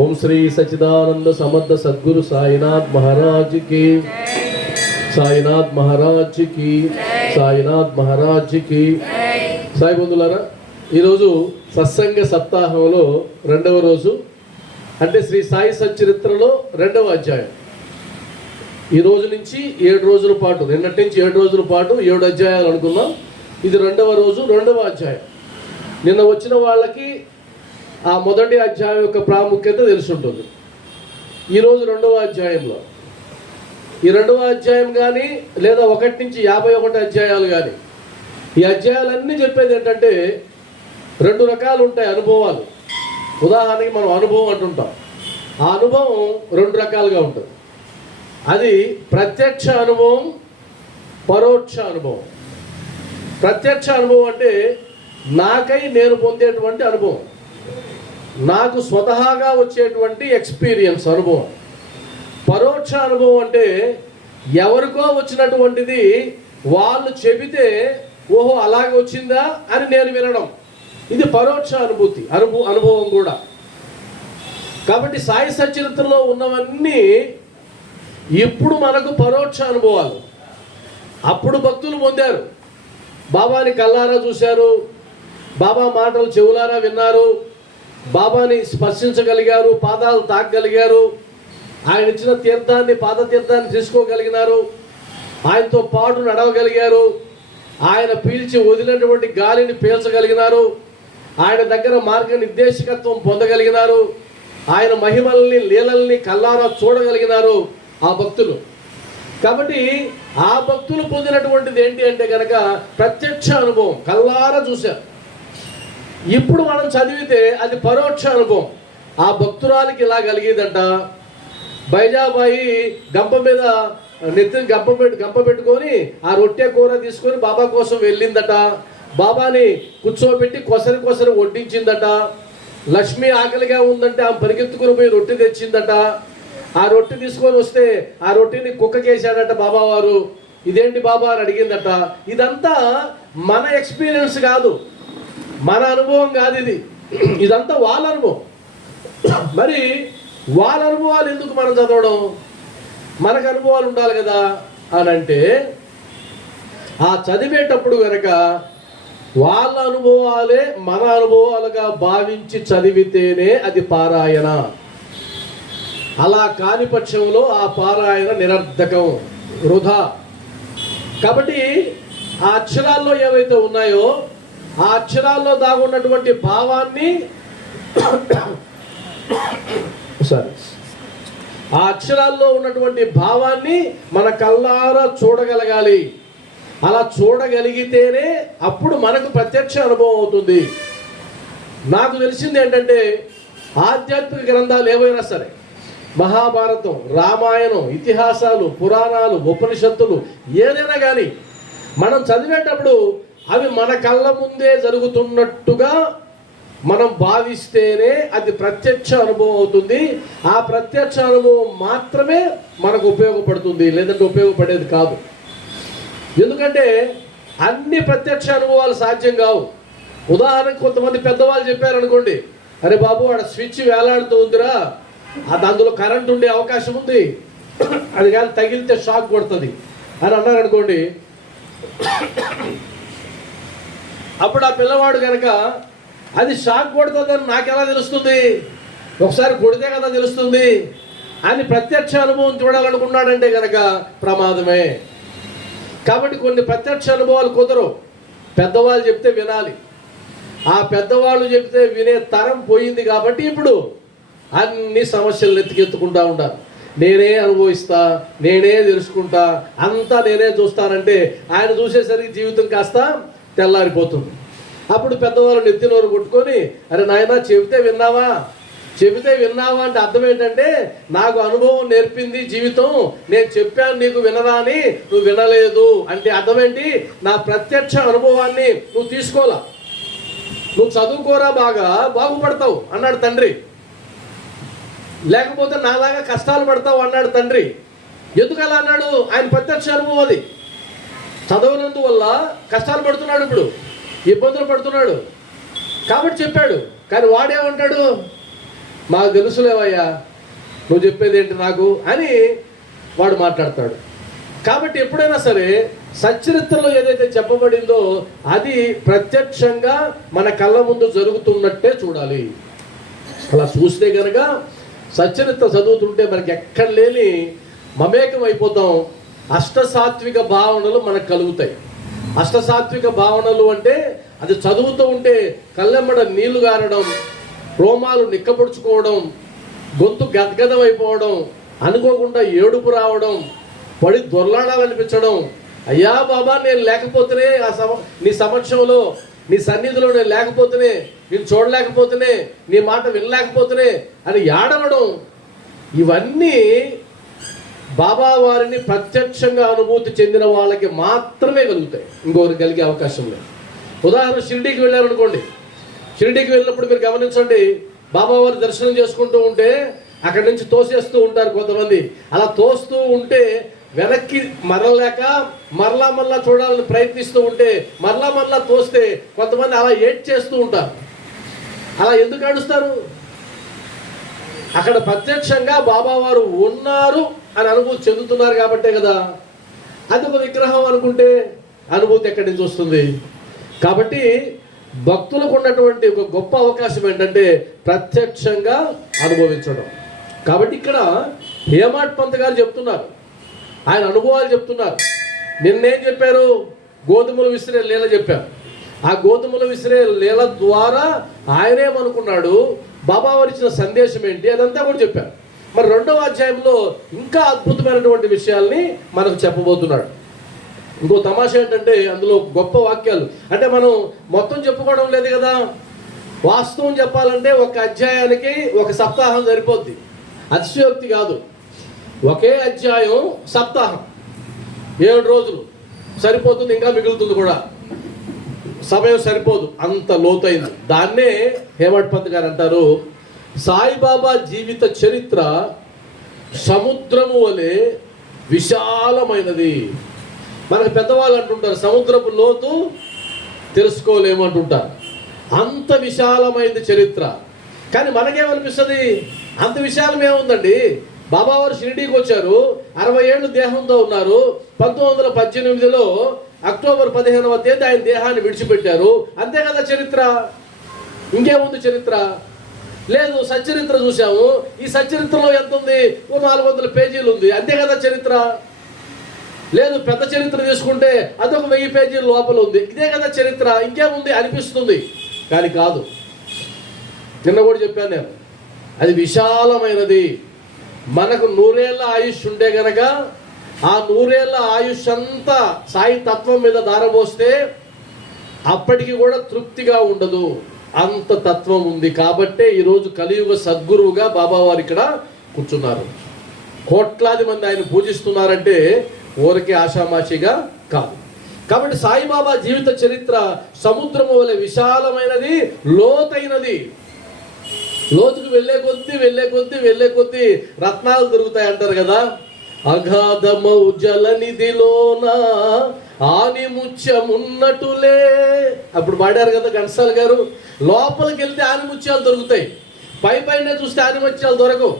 ఓం శ్రీ సచిదానంద సమర్థ సద్గురు సాయినాథ్ మహారాజ్ కి, సాయినాథ్ మహారాజ్ కి, సాయినాథ్ మహారాజ్ కి. సాయి బంధులారా, ఈరోజు సత్సంగ సప్తాహంలో 2వ రోజు, అంటే శ్రీ సాయి సచ్చరిత్రలో 2వ అధ్యాయం. ఈ రోజు నుంచి 7 రోజుల పాటు, నిన్నటి నుంచి 7 రోజుల పాటు 7 అధ్యాయాలు అనుకున్నాం. ఇది 2వ రోజు, 2వ అధ్యాయం. నిన్న వచ్చిన వాళ్ళకి ఆ మొదటి అధ్యాయం యొక్క ప్రాముఖ్యత తెలుసుంటుంది. ఈరోజు 2వ అధ్యాయంలో, ఈ 2వ అధ్యాయం కానీ లేదా 1 నుంచి 51 అధ్యాయాలు కానీ, ఈ అధ్యాయాలన్నీ చెప్పేది ఏంటంటే 2 రకాలు ఉంటాయి అనుభవాలు. ఉదాహరణకి మనం అనుభవం అంటుంటాం. ఆ అనుభవం 2 రకాలుగా ఉంటుంది. అది ప్రత్యక్ష అనుభవం, పరోక్ష అనుభవం. ప్రత్యక్ష అనుభవం అంటే నాకై నేను పొందేటువంటి అనుభవం, నాకు స్వతహాగా వచ్చేటువంటి ఎక్స్పీరియన్స్ అనుభవం. పరోక్ష అనుభవం అంటే ఎవరికో వచ్చినటువంటిది వాళ్ళు చెబితే ఓహో అలాగే వచ్చిందా అని నేను వినడం. ఇది పరోక్ష అనుభూతి, అనుభవం కూడా. కాబట్టి సాయి సచరిత్రలో ఉన్నవన్నీ ఇప్పుడు మనకు పరోక్ష అనుభవాలు. అప్పుడు భక్తులు పొందారు, బాబాని కళ్ళారా చూశారు, బాబా మాటలు చెవులారా విన్నారు, బాబాని స్పర్శించగలిగారు, పాదాలు తాకగలిగారు, ఆయన ఇచ్చిన తీర్థాన్ని, పాదతీర్థాన్ని తీసుకోగలిగినారు, ఆయనతో పాటు నడవగలిగారు, ఆయన పీల్చి వదిలినటువంటి గాలిని పీల్చగలిగినారు, ఆయన దగ్గర మార్గనిర్దేశకత్వం పొందగలిగినారు, ఆయన మహిమల్ని, లీలల్ని కళ్ళారా చూడగలిగినారు ఆ భక్తులు. కాబట్టి ఆ భక్తులు పొందినటువంటిది ఏంటి అంటే కనుక ప్రత్యక్ష అనుభవం, కళ్ళారా చూశారు. ఇప్పుడు మనం చదివితే అది పరోక్ష అనుభవం. ఆ భక్తురాలికి ఇలా కలిగేదంట. బైజాబాయి గంప మీద నెత్తిని గంప పెట్టుకొని ఆ రొట్టె కూర తీసుకొని బాబా కోసం వెళ్ళిందట. బాబాని కూర్చోబెట్టి కొసరి వడ్డించిందట. లక్ష్మి ఆకలిగా ఉందంటే ఆమె పరిగెత్తుకుని పోయి రొట్టె తెచ్చిందట. ఆ రొట్టె తీసుకొని వస్తే ఆ రొట్టెని కుక్కకేసాడట బాబావారు. ఇదేంటి బాబా అని అడిగిందట. ఇదంతా మన ఎక్స్పీరియన్స్ కాదు, మన అనుభవం కాదు ఇది. ఇదంతా వాళ్ళ అనుభవం. మరి వాళ్ళ అనుభవాలు ఎందుకు మనం చదవడం? మనకు అనుభవాలు ఉండాలి కదా అని అంటే, ఆ చదివేటప్పుడు కనుక వాళ్ళ అనుభవాలే మన అనుభవాలుగా భావించి చదివితేనే అది పారాయణ. అలా కాని పక్షంలో ఆ పారాయణ నిరర్ధకం, వృధా. కాబట్టి ఆ అక్షరాల్లో ఏవైతే ఉన్నాయో ఆ అక్షరాల్లో దాగున్నటువంటి భావాన్ని ఆ అక్షరాల్లో ఉన్నటువంటి భావాన్ని మన కళ్ళారా చూడగలగాలి. అలా చూడగలిగితేనే అప్పుడు మనకు ప్రత్యక్ష అనుభవం అవుతుంది. నాకు తెలిసింది ఏంటంటే, ఆధ్యాత్మిక గ్రంథాలు ఏవైనా సరే, మహాభారతం, రామాయణం, ఇతిహాసాలు, పురాణాలు, ఉపనిషత్తులు ఏదైనా కానీ మనం చదివేటప్పుడు అవి మన కళ్ళ ముందే జరుగుతున్నట్టుగా మనం భావిస్తేనే అది ప్రత్యక్ష అనుభవం అవుతుంది. ఆ ప్రత్యక్ష అనుభవం మాత్రమే మనకు ఉపయోగపడుతుంది, లేదంటే ఉపయోగపడేది కాదు. ఎందుకంటే అన్ని ప్రత్యక్ష అనుభవాలు సాధ్యం కావు. ఉదాహరణకు కొంతమంది పెద్దవాళ్ళు చెప్పారనుకోండి, అరే బాబు ఆడ స్విచ్ వేలాడుతూ ఉందిరా, అది అందులో కరెంట్ ఉండే అవకాశం ఉంది, అది కానీ తగిలితే షాక్ కొడుతుంది అని అన్నారనుకోండి. అప్పుడు ఆ పిల్లవాడు కనుక అది షాక్ కొడుతుందని నాకెలా తెలుస్తుంది, ఒకసారి కొడితే కదా తెలుస్తుంది అని ప్రత్యక్ష అనుభవం చూడాలనుకున్నాడంటే కనుక ప్రమాదమే. కాబట్టి కొన్ని ప్రత్యక్ష అనుభవాలు కుదరవు. పెద్దవాళ్ళు చెప్తే వినాలి. ఆ పెద్దవాళ్ళు చెప్తే వినే తరం పోయింది. కాబట్టి ఇప్పుడు అన్ని సమస్యలు ఎత్తుకుంటూ ఉంటారు. నేనే అనుభవిస్తా, నేనే తెలుసుకుంటా, అంతా నేనే చూస్తానంటే ఆయన చూసేసరికి జీవితం కాస్త తెల్లారిపోతుంది. అప్పుడు పెద్దవాళ్ళు నెత్తినోరు కొట్టుకొని, అరే నాయనా చెబితే విన్నావా అంటే అర్థం ఏంటంటే, నాకు అనుభవం నేర్పింది జీవితం, నేను చెప్పాను నీకు వినరా అని నువ్వు వినలేదు అంటే అర్థం ఏంటి? నా ప్రత్యక్ష అనుభవాన్ని నువ్వు తీసుకోలా, నువ్వు చదువుకోరా, బాగుపడతావు అన్నాడు తండ్రి. లేకపోతే నాలాగా కష్టాలు పడతావు అన్నాడు తండ్రి. ఎందుకు అలా అన్నాడు? ఆయన ప్రత్యక్ష అనుభవం అది. చదవనందువల్ల కష్టాలు పడుతున్నాడు, ఇప్పుడు ఇబ్బందులు పడుతున్నాడు కాబట్టి చెప్పాడు. కానీ వాడేమంటాడు? మాకు తెలుసులేవయ్యా, నువ్వు చెప్పేది ఏంటి నాకు అని వాడు మాట్లాడతాడు. కాబట్టి ఎప్పుడైనా సరే సచ్చరిత్రలో ఏదైతే చెప్పబడిందో అది ప్రత్యక్షంగా మన కళ్ళ ముందు జరుగుతున్నట్టే చూడాలి. అలా చూస్తే కనుక సచ్చరిత్ర చదువుతుంటే మనకి ఎక్కడ లేని మమేకం అయిపోతాం. అష్టసాత్విక భావనలు మనకు కలుగుతాయి. అష్టసాత్విక భావనలు అంటే అది చదువుతూ ఉంటే కళ్ళెమ్మడ నీళ్లు గారడం, రోమాలు నిక్కపొడుచుకోవడం, గొంతు గద్గదం అయిపోవడం, అనుకోకుండా ఏడుపు రావడం, పడి దొర్లాడాలనిపించడం. అయ్యా బాబా, నేను లేకపోతేనే నీ సమక్షంలో, నీ సన్నిధిలో నేను లేకపోతేనే, నేను చూడలేకపోతేనే, నీ మాట వినలేకపోతేనే అని ఏడవడం. ఇవన్నీ బాబా వారిని ప్రత్యక్షంగా అనుభూతి చెందిన వాళ్ళకి మాత్రమే కలుగుతాయి, ఇంకొకరికి కలిగే అవకాశం లేదు. ఉదాహరణ, షిరిడీకి వెళ్ళారనుకోండి. షిరిడీకి వెళ్ళినప్పుడు మీరు గమనించండి, బాబా వారి దర్శనం చేసుకుంటూ ఉంటే అక్కడి నుంచి తోసేస్తూ ఉంటారు కొంతమంది. అలా తోస్తూ ఉంటే వెనక్కి మరలేక మరలా చూడాలని ప్రయత్నిస్తూ ఉంటే మరలా తోస్తే కొంతమంది అలా ఏడ్ చేస్తూ ఉంటారు. అలా ఎందుకు ఏడుస్తారు? అక్కడ ప్రత్యక్షంగా బాబా వారు ఉన్నారు అని అనుభూతి చెందుతున్నారు కాబట్టే కదా. అది ఒక విగ్రహం అనుకుంటే అనుభూతి ఎక్కడి నుంచి వస్తుంది? కాబట్టి భక్తులకు ఉన్నటువంటి ఒక గొప్ప అవకాశం ఏంటంటే ప్రత్యక్షంగా అనుభవించడం. కాబట్టి ఇక్కడ హేమాడ్ పంత్ గారు చెప్తున్నారు, ఆయన అనుభవాలు చెప్తున్నారు. నిన్నేం చెప్పారు? గోధుమలు విసిరే లీల చెప్పారు. ఆ గోధుమలు విసిరే లీల ద్వారా ఆయనేమనుకున్నాడు, బాబా వారు ఇచ్చిన సందేశం ఏంటి, అదంతా కూడా చెప్పారు. మరి 2వ అధ్యాయంలో ఇంకా అద్భుతమైనటువంటి విషయాల్ని మనకు చెప్పబోతున్నాడు. ఇంకో తమాషా ఏంటంటే అందులో గొప్ప వాక్యాలు, అంటే మనం మొత్తం చెప్పుకోవడం లేదు కదా. వాస్తవం చెప్పాలంటే ఒక అధ్యాయానికి ఒక సప్తాహం సరిపోద్ది, అతిశయోక్తి కాదు. ఒకే అధ్యాయం సప్తాహం 7 రోజులు సరిపోతుంది, ఇంకా మిగులుతుంది కూడా, సమయం సరిపోదు, అంత లోతైంది. దాన్నే హేమడ్ పంత్ గారు అంటారు, సాయిబాబా జీవిత చరిత్ర సముద్రము వలె విశాలమైనది. మనకు పెద్దవాళ్ళు అంటుంటారు, సముద్రపు లోతు తెలుసుకోలేమంటుంటారు. అంత విశాలమైనది చరిత్ర. కానీ మనకేమనిపిస్తుంది, అంత విశాలం ఏముందండి? బాబా వారు షిరిడీకి వచ్చారు, 60 ఏళ్ళు దేహంతో ఉన్నారు. 1918లో అక్టోబర్ 15వ తేదీ ఆయన దేహాన్ని విడిచిపెట్టారు. అంతే కదా చరిత్ర. ఇంకేముంది చరిత్ర? లేదు. సచ్చరిత్ర చూసాము, ఈ సచ్చరిత్రలో ఎంత ఉంది? 400 పేజీలు ఉంది. అంతే కదా చరిత్ర. లేదు, పెద్ద చరిత్ర తీసుకుంటే అదొక 1000 పేజీల లోపల ఉంది. ఇదే కదా చరిత్ర, ఇంకేముంది అనిపిస్తుంది. కానీ కాదు. నిన్న కూడా చెప్పాను నేను, అది విశాలమైనది. మనకు 100 ఏళ్ళ ఆయుష్ ఉంటే గనక ఆ 100 ఏళ్ళ ఆయుష్ అంతా సాయి తత్వం మీద దారబోస్తే అప్పటికి కూడా తృప్తిగా ఉండదు, అంత తత్వం ఉంది. కాబట్టే ఈరోజు కలియుగ సద్గురువుగా బాబావారు ఇక్కడ కూర్చున్నారు. కోట్లాది మంది ఆయన పూజిస్తున్నారంటే ఊరికే ఆషామాషిగా కాదు. కాబట్టి సాయిబాబా జీవిత చరిత్ర సముద్రము వలె విశాలమైనది, లోతైనది. లోతుకు వెళ్ళే కొద్దీ రత్నాలు దొరుకుతాయి అంటారు కదా. అగాధమౌ జలనిధిలోన ఆనిముత్యమున్నటులే, అప్పుడు పాడారు కదా ఘంటసాల గారు. లోపలికి వెళ్తే ఆనిముత్యాలు దొరుకుతాయి, పైన చూస్తే ఆనిముత్యాలు దొరకవు.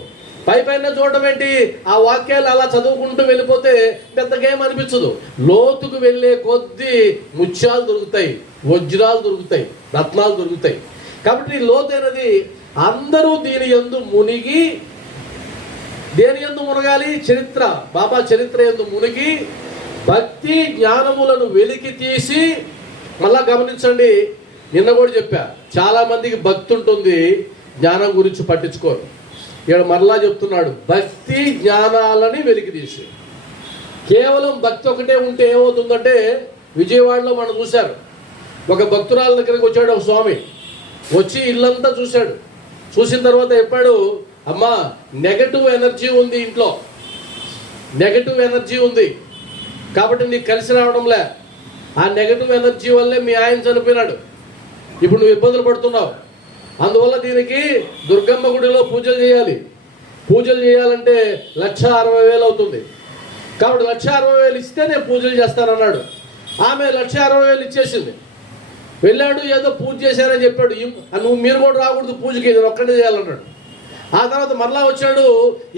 పైన చూడటం ఏంటి? ఆ వాక్యాలు అలా చదువుకుంటూ వెళ్ళిపోతే పెద్దగా ఏం అనిపించదు. లోతుకు వెళ్ళే కొద్దీ ముత్యాలు దొరుకుతాయి, వజ్రాలు దొరుకుతాయి, రత్నాలు దొరుకుతాయి. కాబట్టి లోతైనది. అందరూ దీని యందు మునిగి, దేని యందు మునగాలి? చరిత్ర, బాబా చరిత్ర యందు మునిగి భక్తి జ్ఞానములను వెలికి తీసి, మళ్ళా గమనించండి, నిన్న కూడా చెప్పా, చాలా మందికి భక్తి ఉంటుంది, జ్ఞానం గురించి పట్టించుకోరు. ఇక్కడ మరలా చెప్తున్నాడు, భక్తి జ్ఞానాలని వెలికి తీసి. కేవలం భక్తి ఒకటే ఉంటే ఏమవుతుందంటే, విజయవాడలో మనం చూశారు, ఒక భక్తురాల దగ్గరికి వచ్చాడు ఒక స్వామి. వచ్చి ఇల్లంతా చూశాడు. చూసిన తర్వాత చెప్పాడు, అమ్మా నెగటివ్ ఎనర్జీ ఉంది ఇంట్లో, నెగటివ్ ఎనర్జీ ఉంది కాబట్టి నీకు కలిసి రావడంలే. ఆ నెగటివ్ ఎనర్జీ వల్లే మీ ఆయన చనిపోయినాడు, ఇప్పుడు నువ్వు ఇబ్బందులు పడుతున్నావు. అందువల్ల దీనికి దుర్గమ్మ గుడిలో పూజలు చేయాలి. పూజలు చేయాలంటే 1,60,000 అవుతుంది. కాబట్టి 1,60,000 ఇస్తే నేను పూజలు చేస్తానన్నాడు. ఆమె 1,60,000 ఇచ్చేసింది. వెళ్ళాడు, ఏదో పూజ చేశానని చెప్పాడు. మీరు కూడా రాకూడదు పూజకి, ఇది ఒక్కడే చేయాలన్నాడు. ఆ తర్వాత మరలా వచ్చాడు,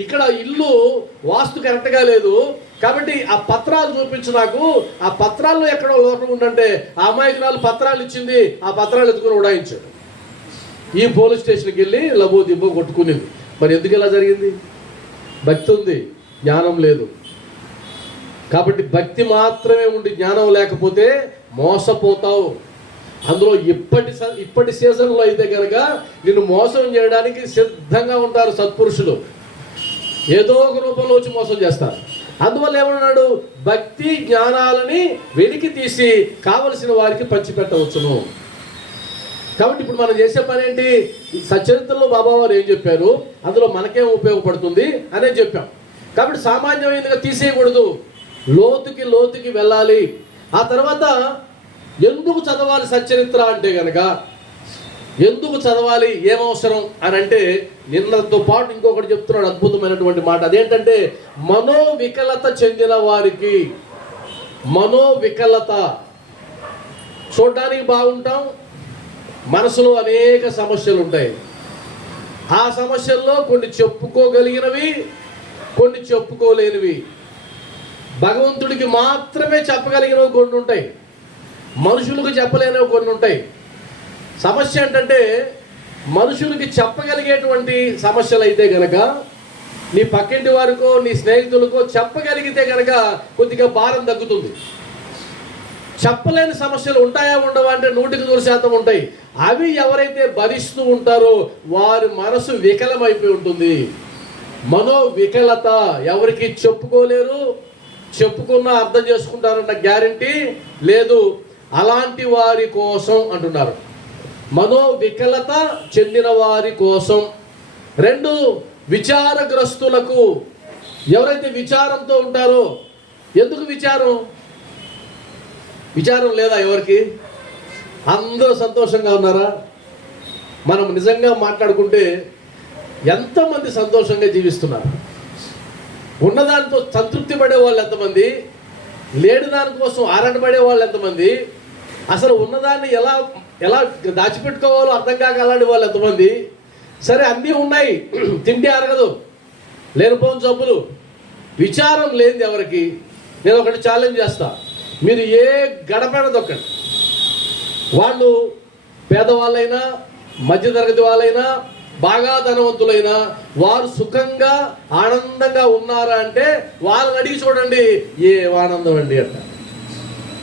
ఇక్కడ ఇల్లు వాస్తు కరెక్ట్గా లేదు కాబట్టి ఆ పత్రాలు చూపించు నాకు, ఆ పత్రాల్లో ఎక్కడో లోపం ఉందంటే ఆ అమాయకురాలు పత్రాలు ఇచ్చింది, ఆ పత్రాలు ఎత్తుకుని ఉడాయించాడు. ఈ పోలీస్ స్టేషన్కి వెళ్ళి లబో దిబ్బో కొట్టుకునేది. మరి ఎందుకు ఇలా జరిగింది? భక్తి ఉంది, జ్ఞానం లేదు. కాబట్టి భక్తి మాత్రమే ఉండి జ్ఞానం లేకపోతే మోసపోతావు. అందులో ఇప్పటి సీజన్లో అయితే కనుక నిన్ను మోసం చేయడానికి సిద్ధంగా ఉంటారు సత్పురుషులు. ఏదో ఒక రూపంలో వచ్చి మోసం చేస్తారు. అందువల్ల ఏమన్నాడు, భక్తి జ్ఞానాలని వెలికి తీసి కావలసిన వారికి పంచిపెట్టవచ్చును. కాబట్టి ఇప్పుడు మనం చేసే పని ఏంటి? సచరిత్రలో బాబావారు ఏం చెప్పారు, అందులో మనకేం ఉపయోగపడుతుంది అనేది చెప్పాం. కాబట్టి సామాన్యమైనదిగా తీసేయకూడదు, లోతుకి వెళ్ళాలి. ఆ తర్వాత ఎందుకు చదవాలి సచ్చరిత్ర అంటే కనుక, ఎందుకు చదవాలి, ఏమవసరం అని అంటే నిన్నతో పాటు ఇంకొకటి చెప్తున్నాడు అద్భుతమైనటువంటి మాట. అదేంటంటే మనోవికలత చెందిన వారికి. మనోవికలత, చూడడానికి బాగుంటాం, మనసులో అనేక సమస్యలు ఉంటాయి. ఆ సమస్యల్లో కొన్ని చెప్పుకోగలిగినవి, కొన్ని చెప్పుకోలేనివి. భగవంతుడికి మాత్రమే చెప్పగలిగినవి కొన్ని ఉంటాయి, మనుషులకు చెప్పలేనివి కొన్ని ఉంటాయి. సమస్య ఏంటంటే మనుషులకి చెప్పగలిగేటువంటి సమస్యలు అయితే కనుక నీ పక్కింటి వారికో నీ స్నేహితులకో చెప్పగలిగితే కనుక కొద్దిగా భారం తగ్గుతుంది. చెప్పలేని సమస్యలు ఉంటాయా ఉండవా అంటే 100% ఉంటాయి. అవి ఎవరైతే భరిస్తూ ఉంటారో వారి మనసు వికలమైపోయి ఉంటుంది. మనోవికలత, ఎవరికి చెప్పుకోలేరు, చెప్పుకున్నా అర్థం చేసుకుంటారన్న గ్యారంటీ లేదు. అలాంటి వారి కోసం అంటున్నారు, మనోవికలత చెందిన వారి కోసం. 2, విచారగ్రస్తులకు. ఎవరైతే విచారంతో ఉంటారో, ఎందుకు విచారం? విచారం లేదా ఎవరికి? అందరూ సంతోషంగా ఉన్నారా? మనం నిజంగా మాట్లాడుకుంటే ఎంతమంది సంతోషంగా జీవిస్తున్నారు? ఉన్నదానితో సంతృప్తి పడే వాళ్ళు ఎంతమంది? లేని దానికోసం ఆరాటపడే వాళ్ళు ఎంతమంది? అసలు ఉన్నదాన్ని ఎలా ఎలా దాచిపెట్టుకోవాలో అర్థం కాక అలాంటి వాళ్ళు ఎంతమంది? సరే అన్నీ ఉన్నాయి, తిండి అరగదు, లేనిపోని జబ్బులు. విచారం లేనిది ఎవరికి? నేను ఒకటి ఛాలెంజ్ చేస్తా, మీరు ఏ గడపైన దొక్కండి, వాళ్ళు పేదవాళ్ళైనా మధ్యతరగతి వాళ్ళైనా బాగా ధనవంతులైనా వారు సుఖంగా ఆనందంగా ఉన్నారా అంటే వాళ్ళని అడిగి చూడండి, ఏ ఆనందం అండి అంట.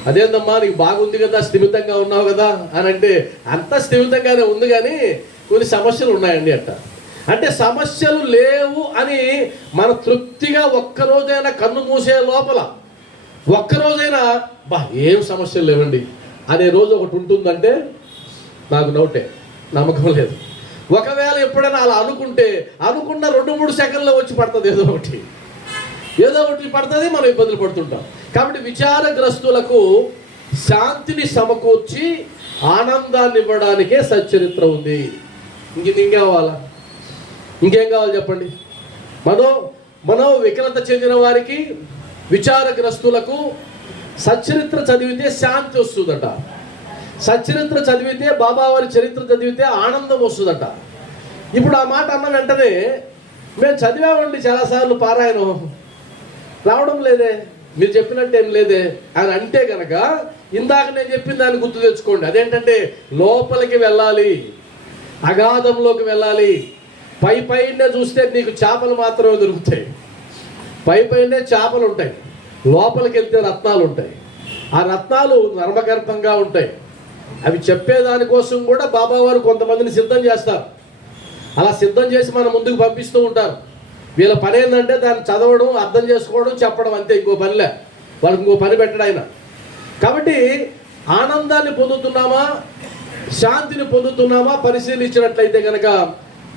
అదేందమ్మా నీకు బాగుంది కదా, స్థిమితంగా ఉన్నావు కదా అని అంటే అంత స్థిమితంగానే ఉంది కానీ కొన్ని సమస్యలు ఉన్నాయండి అంట. అంటే సమస్యలు లేవు అని మన తృప్తిగా ఒక్కరోజైనా కన్ను మూసే లోపల ఒక్కరోజైనా బా ఏం సమస్యలు లేవండి అనే రోజు ఒకటి ఉంటుందంటే నాకు నోటే, నమ్మకం లేదు. ఒకవేళ ఎప్పుడైనా అలా అనుకుంటే అనుకున్న 2-3 సెకండ్లో వచ్చి పడుతుంది, ఏదో ఒకటి పడుతుంది, మనం ఇబ్బందులు పడుతుంటాం. కాబట్టి విచారగ్రస్తులకు శాంతిని సమకూర్చి ఆనందాన్ని ఇవ్వడానికే సచ్చరిత్ర ఉంది. ఇంకేం కావాలా? ఇంకేం కావాలి చెప్పండి? మనోవికలత చెందిన వారికి, విచారగ్రస్తులకు సచ్చరిత్ర చదివితే శాంతి వస్తుందట. సచ్చరిత్ర చదివితే, బాబావారి చరిత్ర చదివితే ఆనందం వస్తుందట. ఇప్పుడు ఆ మాట అన్న వెంటనే మేము చదివామండి చాలాసార్లు పారాయణం, రావడం లేదే, మీరు చెప్పినట్టు ఏం లేదే అని అంటే కనుక ఇందాక నేను చెప్పిన దాన్ని గుర్తు తెచ్చుకోండి. అదేంటంటే లోపలికి వెళ్ళాలి, అగాధంలోకి వెళ్ళాలి. పైనే చూస్తే నీకు చేపలు మాత్రమే దొరుకుతాయి, పైనే చేపలు ఉంటాయి, లోపలికి వెళ్తే రత్నాలు ఉంటాయి. ఆ రత్నాలు నర్మగర్భంగా ఉంటాయి. అవి చెప్పేదానికోసం కూడా బాబావారు కొంతమందిని సిద్ధం చేస్తారు. అలా సిద్ధం చేసి మన ముందుకు పంపిస్తూ ఉంటారు. వీళ్ళ పని ఏంటంటే దాన్ని చదవడం, అర్థం చేసుకోవడం, చెప్పడం, అంతే. ఇంకో పనిలే, వాళ్ళకి ఇంకో పని పెట్టడం ఆయన. కాబట్టి ఆనందాన్ని పొందుతున్నామా, శాంతిని పొందుతున్నామా పరిశీలించినట్లయితే కనుక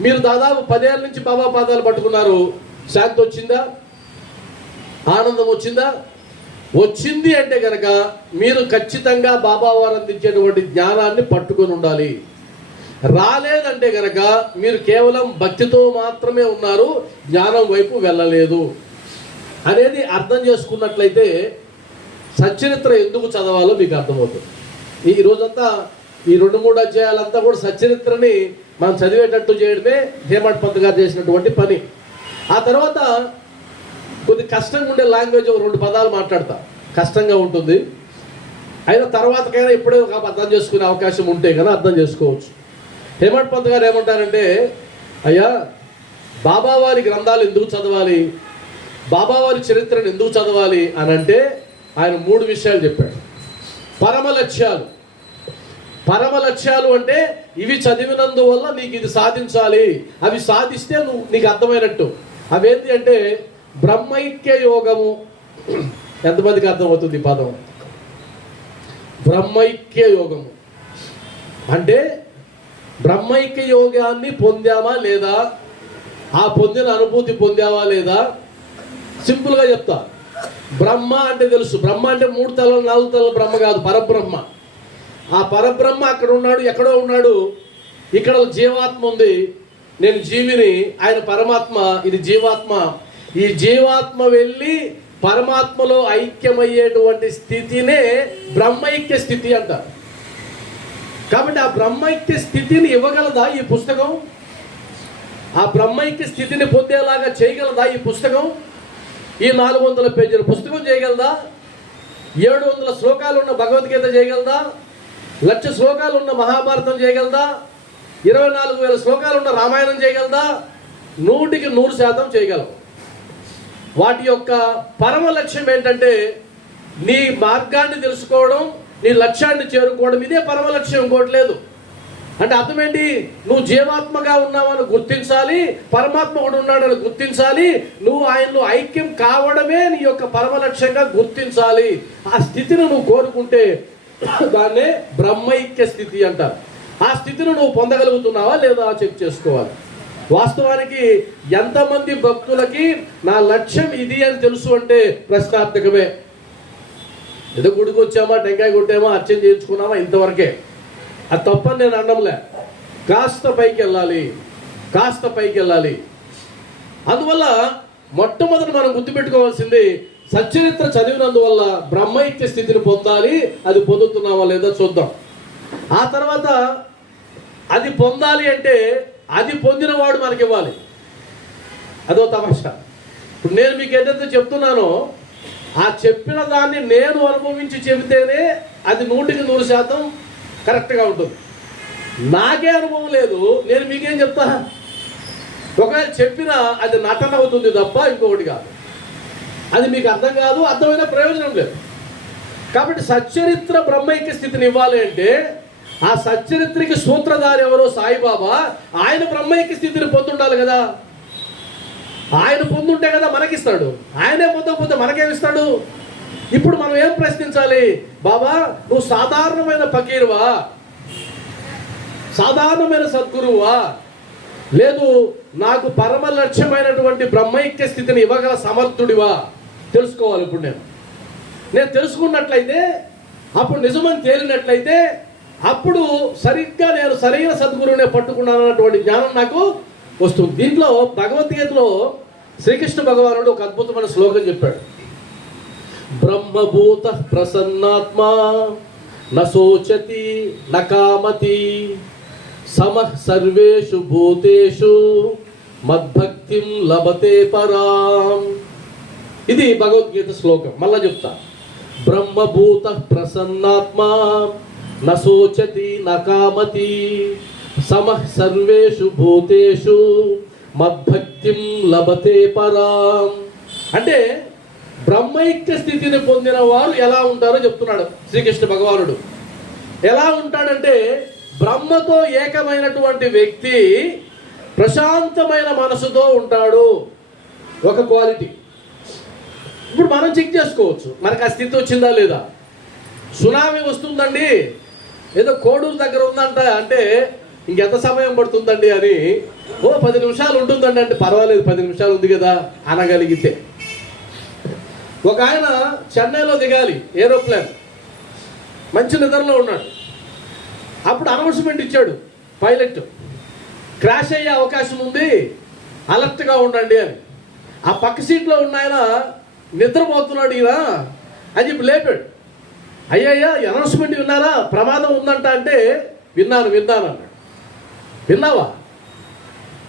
మీరు దాదాపు 10 ఏళ్ళ నుంచి బాబా పాదాలు పట్టుకున్నారు. శాంతి వచ్చిందా? ఆనందం వచ్చిందా? వచ్చింది అంటే కనుక మీరు ఖచ్చితంగా బాబావారు అందించేటువంటి జ్ఞానాన్ని పట్టుకొని ఉండాలి. రాలేదంటే కనుక మీరు కేవలం భక్తితో మాత్రమే ఉన్నారు, జ్ఞానం వైపు వెళ్ళలేదు అనేది అర్థం చేసుకున్నట్లయితే సచ్చరిత్ర ఎందుకు చదవాలో మీకు అర్థమవుతుంది. ఈ రోజంతా ఈ 2-3 అధ్యాయాలంతా కూడా సచ్చరిత్రని మనం చదివేటట్టు చేయడమే హేమంత్ పంత్ గారు చేసినటువంటి పని. ఆ తర్వాత కొద్ది కష్టంగా ఉండే లాంగ్వేజ్ 2 పదాలు మాట్లాడతా, కష్టంగా ఉంటుంది. అయినా తర్వాతకైనా ఇప్పుడే అర్థం చేసుకునే అవకాశం ఉంటే కదా అర్థం చేసుకోవచ్చు. హేమంత్ పంత్ గారు ఏమంటారంటే, అయ్యా బాబావారి గ్రంథాలు ఎందుకు చదవాలి, బాబావారి చరిత్రను ఎందుకు చదవాలి అని అంటే ఆయన 3 విషయాలు చెప్పాడు. పరమ లక్ష్యాలు అంటే ఇవి చదివినందువల్ల నీకు ఇది సాధించాలి, అవి సాధిస్తే నీకు అర్థమైనట్టు. అవేంటి అంటే బ్రహ్మైక్య యోగము. ఎంతమందికి అర్థమవుతుంది ఈ పదం? బ్రహ్మైక్య యోగము అంటే బ్రహ్మైక్య యోగాన్ని పొందామా లేదా, ఆ పొందిన అనుభూతి పొందావా లేదా? సింపుల్గా చెప్తా. బ్రహ్మ అంటే తెలుసు. బ్రహ్మ అంటే 3 తలలు 4 తలల బ్రహ్మ కాదు, పరబ్రహ్మ. ఆ పరబ్రహ్మ అక్కడ ఉన్నాడు, ఎక్కడో ఉన్నాడు. ఇక్కడ జీవాత్మ ఉంది, నేను జీవిని, ఆయన పరమాత్మ, ఇది జీవాత్మ. ఈ జీవాత్మ వెళ్ళి పరమాత్మలో ఐక్యమయ్యేటువంటి స్థితినే బ్రహ్మైక్య స్థితి అంటారు. కాబట్టి ఆ బ్రహ్మైక్య స్థితిని ఇవ్వగలదా ఈ పుస్తకం? ఆ బ్రహ్మైక్య స్థితిని పొందేలాగా చేయగలదా ఈ పుస్తకం? ఈ 400 పేజీల పుస్తకం చేయగలదా? 700 శ్లోకాలు ఉన్న భగవద్గీత చేయగలదా? 1,00,000 శ్లోకాలు ఉన్న మహాభారతం చేయగలదా? 24,000 శ్లోకాలు ఉన్న రామాయణం చేయగలదా? 100కి 100% చేయగలవు. వాటి యొక్క పరమ లక్ష్యం ఏంటంటే నీ మార్గాన్ని తెలుసుకోవడం, నీ లక్ష్యాన్ని చేరుకోవడం. ఇదే పరమ లక్ష్యం, ఇంకోటి లేదు. అంటే అర్థం ఏంటి? నువ్వు జీవాత్మగా ఉన్నావని గుర్తించాలి, పరమాత్మ కూడా ఉన్నాడని గుర్తించాలి, నువ్వు ఆయనలో ఐక్యం కావడమే నీ యొక్క పరమ లక్ష్యంగా గుర్తించాలి. ఆ స్థితిని నువ్వు కోరుకుంటే దాన్నే బ్రహ్మైక్య స్థితి అంటారు. ఆ స్థితిని నువ్వు పొందగలుగుతున్నావా లేదా చెక్ చేసుకోవాలి. వాస్తవానికి ఎంతమంది భక్తులకి నా లక్ష్యం ఇది అని తెలుసు అంటే ప్రశ్నార్థకమే. ఏదో గుడికి వచ్చామా, టెంకాయ కొట్టామా, అర్చన చేయించుకున్నామా, ఇంతవరకే. అది తప్పని నేను అనడంలే. కాస్త పైకి వెళ్ళాలి. అందువల్ల మొట్టమొదటి మనం గుర్తుపెట్టుకోవాల్సింది, సచ్చరిత్ర చదివినందువల్ల బ్రహ్మైక్య స్థితిని పొందాలి. అది పొందుతున్నామా లేదా చూద్దాం. ఆ తర్వాత అది పొందాలి అంటే అది పొందిన వాడు మనకి ఇవ్వాలి. అదో తమాషా. ఇప్పుడు నేను మీకు ఏదైతే చెప్తున్నానో ఆ చెప్పిన దాన్ని నేను అనుభవించి చెబితేనే అది 100కి 100% కరెక్ట్గా ఉంటుంది. నాకే అనుభవం లేదు, నేను మీకేం చెప్తా? ఒకవేళ చెప్పినా అది నటన అవుతుంది తప్ప ఇంకొకటి కాదు. అది మీకు అర్థం కాదు, అర్థమైన ప్రయోజనం లేదు. కాబట్టి సచ్చరిత్ర బ్రహ్మైక్య స్థితిని ఇవ్వాలి అంటే ఆ సచ్చరిత్రకి సూత్రధారి ఎవరో సాయిబాబా, ఆయన బ్రహ్మైక్య స్థితిని పొందుండాలి కదా. ఆయన పొందుంటే కదా మనకిస్తాడు. ఆయనే పొందకపోతే మనకేమిస్తాడు? ఇప్పుడు మనం ఏం ప్రశ్నించాలి? బాబా నువ్వు సాధారణమైన ఫకీరువా, సాధారణమైన సద్గురువా, లేదు నాకు పరమ లక్ష్యమైనటువంటి బ్రహ్మైక్య స్థితిని ఇవ్వగల సమర్థుడివా తెలుసుకోవాలి. ఇప్పుడు నేను తెలుసుకున్నట్లయితే, అప్పుడు నిజమని తేలినట్లయితే, అప్పుడు సరిగ్గా నేను సరైన సద్గురువునే పట్టుకున్నానన్నటువంటి జ్ఞానం నాకు వస్తుంది. దీంట్లో భగవద్గీతలో శ్రీకృష్ణ భగవానుడు ఒక అద్భుతమైన శ్లోకం చెప్పాడు. బ్రహ్మభూత ప్రసన్నాత్మా నశోచతి నకామతి సమః సర్వేషు భూతేషు మద్భక్తిం లభతే పరాం. ఇది భగవద్గీత శ్లోకం. మళ్ళా చెప్తా. బ్రహ్మభూత ప్రసన్నాత్మా నశోచతి నకామతి సమః సర్వేషు భూతేషు మద్భక్తిం లభతే పరాం. అంటే బ్రహ్మైక్య స్థితిని పొందిన వారు ఎలా ఉంటారో చెప్తున్నాడు శ్రీకృష్ణ భగవానుడు. ఎలా ఉంటాడంటే బ్రహ్మతో ఏకమైనటువంటి వ్యక్తి ప్రశాంతమైన మనసుతో ఉంటాడు. ఒక క్వాలిటీ. ఇప్పుడు మనం చెక్ చేసుకోవచ్చు మనకు ఆ స్థితి వచ్చిందా లేదా. సునామీ వస్తుందండి, ఏదో కోడూరు దగ్గర ఉందంట అంటే ఇంకెంత సమయం పడుతుందండి అని, 10 నిమిషాలు ఉంటుందండి అంటే పర్వాలేదు 10 నిమిషాలు ఉంది కదా అనగలిగితే. ఒక ఆయన చెన్నైలో దిగాలి ఏరోప్లేన్, మంచి నిద్రలో ఉన్నాడు. అప్పుడు అనౌన్స్మెంట్ ఇచ్చాడు పైలట్, క్రాష్ అయ్యే అవకాశం ఉంది, అలర్ట్గా ఉండండి అని. ఆ పక్క సీట్లో ఉన్న ఆయన నిద్రపోతున్నాడు ఈయన అని చెప్పి లేపాడు. అయ్యయ్యా అనౌన్స్మెంట్ విన్నారా, ప్రమాదం ఉందంట అంటే విన్నాను అన్నాడు. విన్నావా?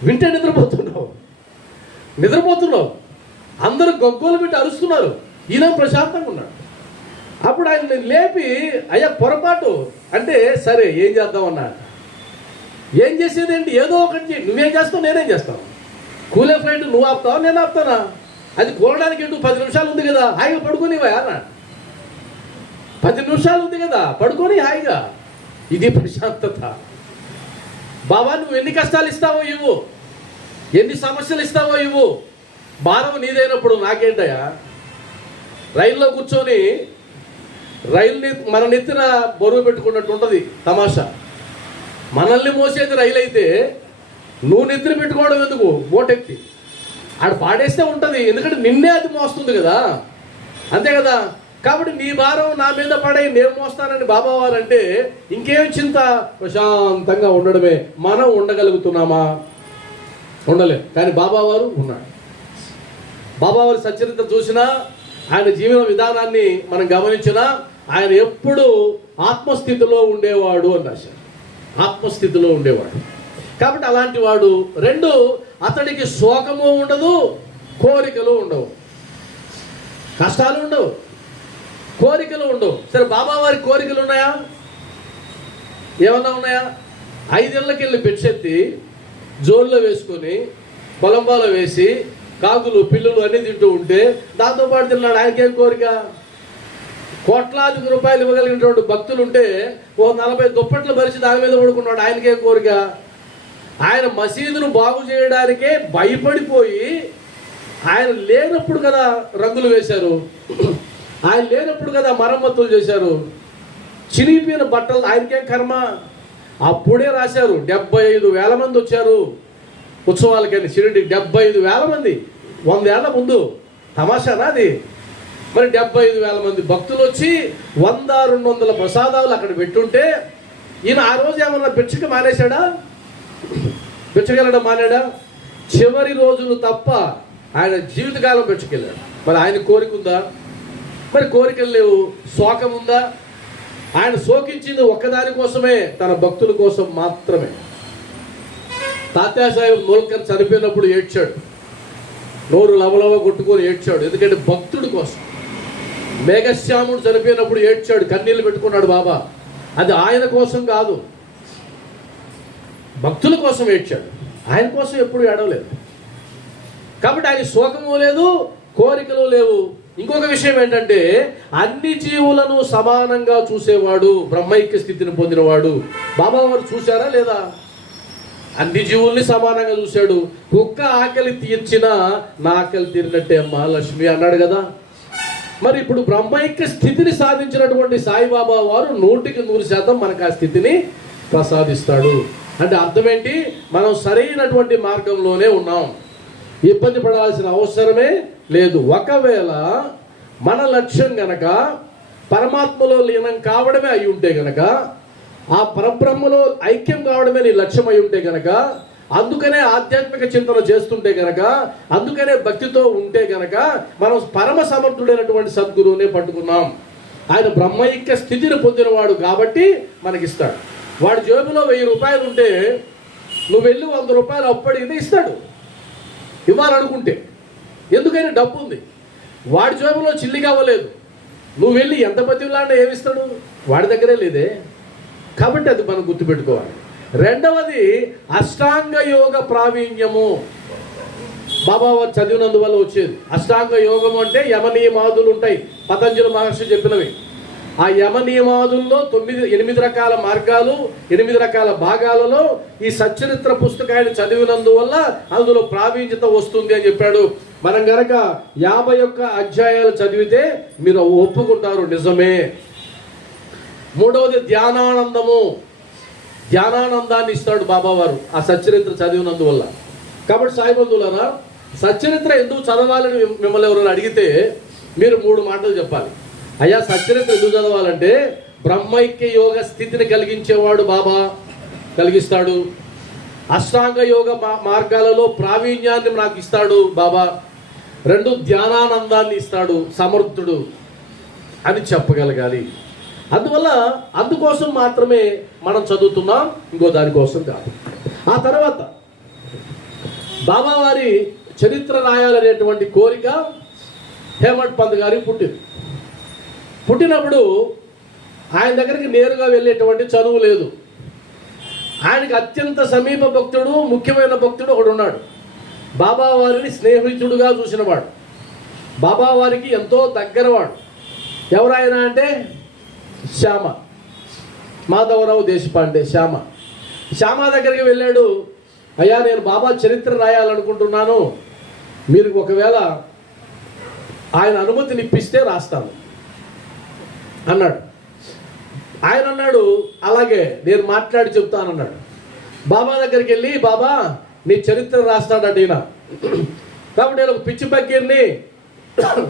వింటే నిద్రపోతున్నావు. అందరూ గొగ్గోలు పెట్టి అరుస్తున్నారు, ఈయన ప్రశాంతంగా ఉన్నాడు. అప్పుడు ఆయన లేపి, అయ్యా పొరపాటు అంటే, సరే ఏం చేద్దామన్నా. ఏం చేసేదేంటి, ఏదో ఒకటి చేయి. నువ్వేం చేస్తావు, నేనేం చేస్తాను. కూలే ఫ్లైట్ నువ్వు ఆపుతావు, నేను ఆపుతానా? అది కూలడానికి ఏంటో 10 నిమిషాలు ఉంది కదా, హాయిగా పడుకోనివా అన్నా. 10 నిమిషాలు ఉంది కదా, పడుకొని హాయిగా. ఇది ప్రశాంతత. బాబా నువ్వు ఎన్ని కష్టాలు ఇస్తావో ఇవ్వు, ఎన్ని సమస్యలు ఇస్తావో ఇవ్వు, భారం నీదైనప్పుడు నాకేంటయా. రైల్లో కూర్చొని రైలుని మన నెత్తిన బరువు పెట్టుకున్నట్టు ఉంటుంది తమాషా. మనల్ని మోసేది రైలు అయితే నువ్వు నెత్తిన పెట్టుకోవడం ఎందుకు? బోటెక్కి ఆడ పాడేస్తే ఉంటుంది, ఎందుకంటే నిన్నే అది మోస్తుంది కదా, అంతే కదా. కాబట్టి నీ భారం నా మీద పడే నేను మోస్తానని బాబా వారు అంటే ఇంకేం చింత, ప్రశాంతంగా ఉండడమే. మనం ఉండగలుగుతున్నామా? ఉండలేం. కానీ బాబావారు ఉన్నాడు. బాబావారి సచ్చరిత్ర చూసినా, ఆయన జీవన విధానాన్ని మనం గమనించినా, ఆయన ఎప్పుడు ఆత్మస్థితిలో ఉండేవాడు అని రాశారు. ఆత్మస్థితిలో ఉండేవాడు. కాబట్టి అలాంటి వాడు. 2, అతడికి శోకము ఉండదు, కోరికలు ఉండవు, కష్టాలు ఉండవు, కోరికలు ఉండవు. సరే బాబావారి కోరికలు ఉన్నాయా? ఏమన్నా ఉన్నాయా? 5 ఏళ్ళకి వెళ్ళి బెడ్షెత్తి జోల్లో వేసుకొని కొలంబాలో వేసి కాకులు పిల్లులు అన్నీ తింటూ ఉంటే దాంతోపాటు తిన్నాడు. ఆయనకేం కోరిక? కోట్లాది రూపాయలు ఇవ్వగలిగినటువంటి భక్తులు ఉంటే 40 దుప్పట్లు భరిచి దాని మీద పడుకున్నాడు. ఆయనకేం కోరిక? ఆయన మసీదును బాగు చేయడానికే భయపడిపోయి, ఆయన లేనప్పుడు కదా రంగులు వేశారు, ఆయన లేనప్పుడు కదా మరమ్మతులు చేశారు. చినిగిపోయిన బట్టలు ఆయనకేం కర్మ? అప్పుడే రాశారు 75,000 మంది వచ్చారు ఉత్సవాలకని షిరిడికి. 75,000 మంది 100 ఏళ్ల ముందు. తమాషానా అది? మరి 75,000 మంది భక్తులు వచ్చి 100-200 ప్రసాదాలు అక్కడ పెట్టుంటే ఈయన ఆ రోజు ఏమన్నా బిచ్చక మానేశాడా? బిచ్చకెళ్ళడం మానేడా? చివరి రోజులు తప్ప ఆయన జీవితకాలం బిచ్చకెళ్ళాడు. మరి ఆయన కోరిక ఉందా? మరి కోరికలు లేవు. శోకం ఉందా? ఆయన శోకించింది ఒక్కదాని కోసమే, తన భక్తుల కోసం మాత్రమే. తాత్యాసాహెబ్ మూల్కర్ చనిపోయినప్పుడు ఏడ్చాడు, నోరు లవలవ కొట్టుకొని ఏడ్చాడు. ఎందుకంటే భక్తుడి కోసం. మేఘశ్యాముడు చనిపోయినప్పుడు ఏడ్చాడు, కన్నీళ్ళు పెట్టుకున్నాడు బాబా. అది ఆయన కోసం కాదు, భక్తుల కోసం ఏడ్చాడు. ఆయన కోసం ఎప్పుడు ఏడవలేదు. కాబట్టి ఆయన శోకము లేదు, కోరికలు లేవు. ఇంకొక విషయం ఏంటంటే, అన్ని జీవులను సమానంగా చూసేవాడు, బ్రహ్మైక్య స్థితిని పొందినవాడు. బాబా వారు చూశారా లేదా? అన్ని జీవుల్ని సమానంగా చూశాడు. కుక్క ఆకలి తీర్చినా నా ఆకలి తీరినట్టే అమ్మా లక్ష్మి అన్నాడు కదా. మరి ఇప్పుడు బ్రహ్మైక్య స్థితిని సాధించినటువంటి సాయిబాబా వారు 100% మనకు ఆ స్థితిని ప్రసాదిస్తాడు. అంటే అర్థం ఏంటి? మనం సరైనటువంటి మార్గంలోనే ఉన్నాం, ఇబ్బంది పడాల్సిన అవసరమే లేదు. ఒకవేళ మన లక్ష్యం గనక పరమాత్మలో లీనం కావడమే అయి ఉంటే గనక, ఆ పరబ్రహ్మలో ఐక్యం కావడమే నీ లక్ష్యం అయి ఉంటే గనక, అందుకనే ఆధ్యాత్మిక చింతన చేస్తుంటే గనక, అందుకనే భక్తితో ఉంటే గనక మనం పరమ సమర్థుడైనటువంటి సద్గురువునే పట్టుకున్నాం. ఆయన బ్రహ్మైక్య స్థితిని పొందినవాడు కాబట్టి మనకిస్తాడు. వాడి జేబులో 1000 రూపాయలు ఉంటే నువ్వు వెళ్ళి 100 రూపాయలు అప్పడిగితే ఇస్తాడు, ఇవ్వాలనుకుంటే. ఎందుకని? డబ్బు ఉంది. వాడి జేబులో చిల్లిగా అవ్వలేదు. నువ్వు వెళ్ళి ఎంత బతిలాడినా ఏమిస్తాడు? వాడి దగ్గరే లేదే. కాబట్టి అది మనం గుర్తుపెట్టుకోవాలి. రెండవది అష్టాంగ యోగ ప్రావీణ్యము. బాబా వారు చదివినందువల్ల వచ్చేది అష్టాంగ యోగం. అంటే యమ నియమాదులు ఉంటాయి, పతంజలి మహర్షి చెప్పినవి. ఆ యమ నియమాదుల్లో 8 రకాల మార్గాలు, 8 రకాల భాగాలలో ఈ సచ్చరిత్ర పుస్తకాన్ని చదివినందువల్ల అందులో ప్రావీణ్యత వస్తుంది అని చెప్పాడు. మనం గనక 51 అధ్యాయాలు చదివితే మీరు ఒప్పుకుంటారు, నిజమే. మూడవది ధ్యానానందము. ధ్యానానందాన్ని ఇస్తాడు బాబావారు ఆ సచ్చరిత్ర చదివినందువల్ల. కాబట్టి సాయి బంధువులారా, సచ్చరిత్ర ఎందుకు చదవాలని మిమ్మల్ని ఎవరైనా అడిగితే మీరు 3 మాటలు చెప్పాలి. అయ్యా సచ్చరిత్ర ఎందుకు చదవాలంటే, బ్రహ్మైక్య యోగ స్థితిని కలిగించేవాడు బాబా కలిగిస్తాడు, అష్టాంగ యోగ మార్గాలలో ప్రావీణ్యాన్ని నాకు ఇస్తాడు బాబా, 2 ధ్యానానందాన్ని ఇస్తాడు సమర్థుడు అని చెప్పగలగాలి. అందుకోసం మాత్రమే మనం చదువుతున్నాం, ఇంకో దానికోసం కాదు. ఆ తర్వాత బాబావారి చరిత్ర రాయాలనేటువంటి కోరిక హేమంత్ పంత్ గారికి పుట్టినప్పుడు ఆయన దగ్గరికి నేరుగా వెళ్ళేటువంటి చదువు లేదు. ఆయనకి అత్యంత సమీప భక్తుడు, ముఖ్యమైన భక్తుడు ఒకడు ఉన్నాడు. బాబావారిని స్నేహితుడుగా చూసినవాడు, బాబావారికి ఎంతో దగ్గరవాడు. ఎవరైనా అంటే శ్యామ, మాధవరావు దేశపాండే. శ్యామ దగ్గరికి వెళ్ళాడు. అయ్యా, నేను బాబా చరిత్ర రాయాలనుకుంటున్నాను, మీరు ఒకవేళ ఆయన అనుమతిని ఇప్పిస్తే రాస్తాను అన్నాడు. ఆయన అన్నాడు, అలాగే నేను మాట్లాడి చెప్తానన్నాడు. బాబా దగ్గరికి వెళ్ళి, బాబా నీ చరిత్ర రాస్తాడట ఈయన, కాబట్టి నేను ఒక పిచ్చి బగ్గీర్ని,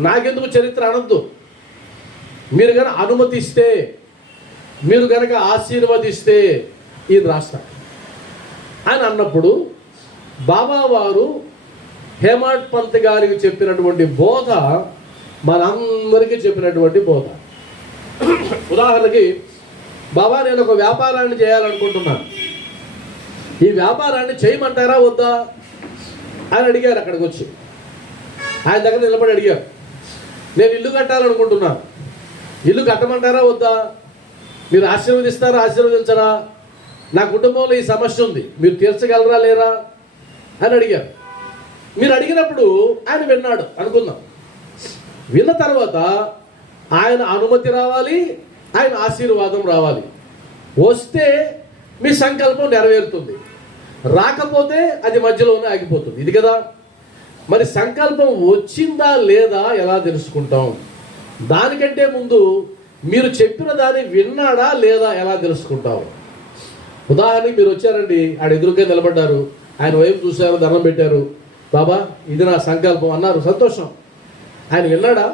నాకెందుకు చరిత్ర అనొద్దు, మీరు కనుక అనుమతిస్తే, మీరు కనుక ఆశీర్వదిస్తే ఈయన రాస్తాడు అని అన్నప్పుడు బాబా వారు హేమంత్ పంత్ గారికి చెప్పినటువంటి బోధ మనందరికీ చెప్పినటువంటి బోధ. ఉదాహరణకి, బాబా నేను ఒక వ్యాపారాన్ని చేయాలనుకుంటున్నాను, ఈ వ్యాపారాన్ని చేయమంటారా వద్దా అని అడిగారు. అక్కడికి వచ్చి ఆయన దగ్గర నిలబడి అడిగారు, నేను ఇల్లు కట్టాలనుకుంటున్నాను, ఇల్లు కట్టమంటారా వద్దా, మీరు ఆశీర్వదిస్తారా ఆశీర్వదించరా, నా కుటుంబంలో ఈ సమస్య ఉంది, మీరు తీర్చగలరా లేరా అని అడిగారు. మీరు అడిగినప్పుడు ఆయన విన్నాడు అనుకుందాం. విన్న తర్వాత ఆయన అనుమతి రావాలి, ఆయన ఆశీర్వాదం రావాలి. వస్తే మీ సంకల్పం నెరవేరుతుంది, రాకపోతే అది మధ్యలోనే ఆగిపోతుంది. ఇది కదా మరి. సంకల్పం వచ్చిందా లేదా ఎలా తెలుసుకుంటాం? దానికంటే ముందు మీరు చెప్పిన దాన్ని విన్నాడా లేదా ఎలా తెలుసుకుంటాం? ఉదాహరణకి మీరు వచ్చారండి, ఆడ ఎదురుగా నిలబడ్డారు, ఆయన వైపు చూశారు, దండం పెట్టారు, బాబా ఇది నా సంకల్పం అన్నారు, సంతోషం. ఆయన విన్నాడా?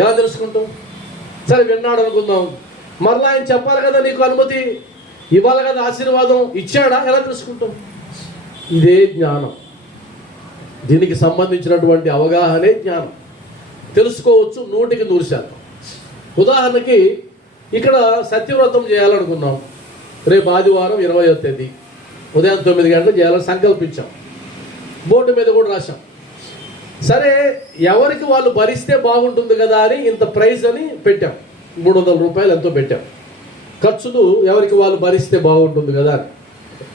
ఎలా తెలుసుకుంటాం? సరే విన్నాడు అనుకుందాం, మరలా ఆయన చెప్పాలి కదా, నీకు అనుమతి ఇవ్వాలి కదా, ఆశీర్వాదం ఇచ్చాడా? ఎలా తెలుసుకుంటాం? ఇదే జ్ఞానం, దీనికి సంబంధించినటువంటి అవగాహనే జ్ఞానం. తెలుసుకోవచ్చు 100%. ఉదాహరణకి ఇక్కడ సత్యవ్రతం చేయాలనుకున్నాం, రేపు ఆదివారం 20వ తేదీ ఉదయం 9 గంటలకు చేయాలని సంకల్పించాం, బోర్డు మీద కూడా రాశాం. సరే, ఎవరికి వాళ్ళు భరిస్తే బాగుంటుంది కదా అని ఇంత ప్రైజ్ అని పెట్టాం, 300 రూపాయలు ఎంతో పెట్టాం. ఖర్చులు ఎవరికి వాళ్ళు భరిస్తే బాగుంటుంది కదా అని.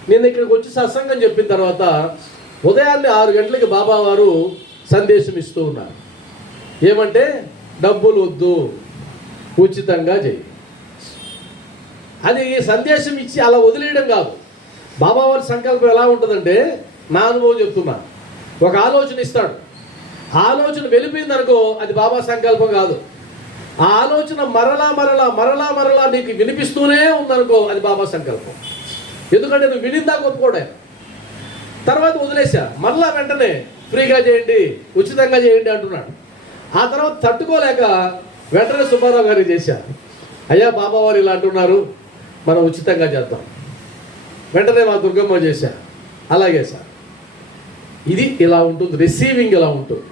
నేను ఇక్కడికి వచ్చి సత్సంగం చెప్పిన తర్వాత ఉదయాన్నే 6 గంటలకి బాబా వారు సందేశం ఇస్తూ ఉన్నారు. ఏమంటే, డబ్బులు వద్దు, ఉచితంగా చేయి. అది సందేశం ఇచ్చి అలా వదిలేయడం కాదు. బాబావారి సంకల్పం ఎలా ఉంటుందంటే, నా అనుభవం చెప్తున్నా, ఒక ఆలోచన ఇస్తాడు, ఆలోచన వెళ్ళిపోయిందనుకో అది బాబా సంకల్పం కాదు. ఆ ఆలోచన మరలా మరలా మరలా మరలా నీకు వినిపిస్తూనే ఉందనుకో అది బాబా సంకల్పం. ఎందుకంటే నువ్వు వినిందా ఒప్పుకోడే, తర్వాత వదిలేసా, మరలా వెంటనే ఫ్రీగా చేయండి, ఉచితంగా చేయండి అంటున్నాడు. ఆ తర్వాత తట్టుకోలేక వెంటనే సుబ్బారావు గారికి చేశా, అయ్యా బాబా వారు ఇలా అంటున్నారు, మనం ఉచితంగా చేద్దాం. వెంటనే మా దుర్గమ్మ చేశా, అలాగే సార్. ఇది ఇలా ఉంటుంది, రిసీవింగ్ ఇలా ఉంటుంది.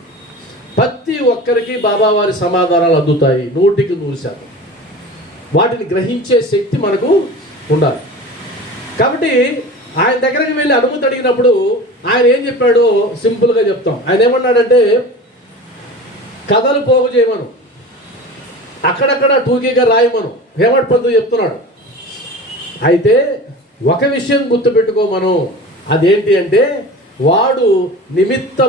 ప్రతి ఒక్కరికి బాబావారి సమాధానాలు అందుతాయి 100%. వాటిని గ్రహించే శక్తి మనకు ఉండాలి. కాబట్టి ఆయన దగ్గరికి వెళ్ళి అనుమతి అడిగినప్పుడు ఆయన ఏం చెప్పాడో సింపుల్గా చెప్తాం. ఆయన ఏమన్నాడంటే, కథలు పోగు చేయమను, అక్కడక్కడ టూకీగా రాయమను హేమంత్ పంత్ చెప్తున్నాడు. అయితే ఒక విషయం గుర్తుపెట్టుకోమను, అదేంటి అంటే, వాడు నిమిత్త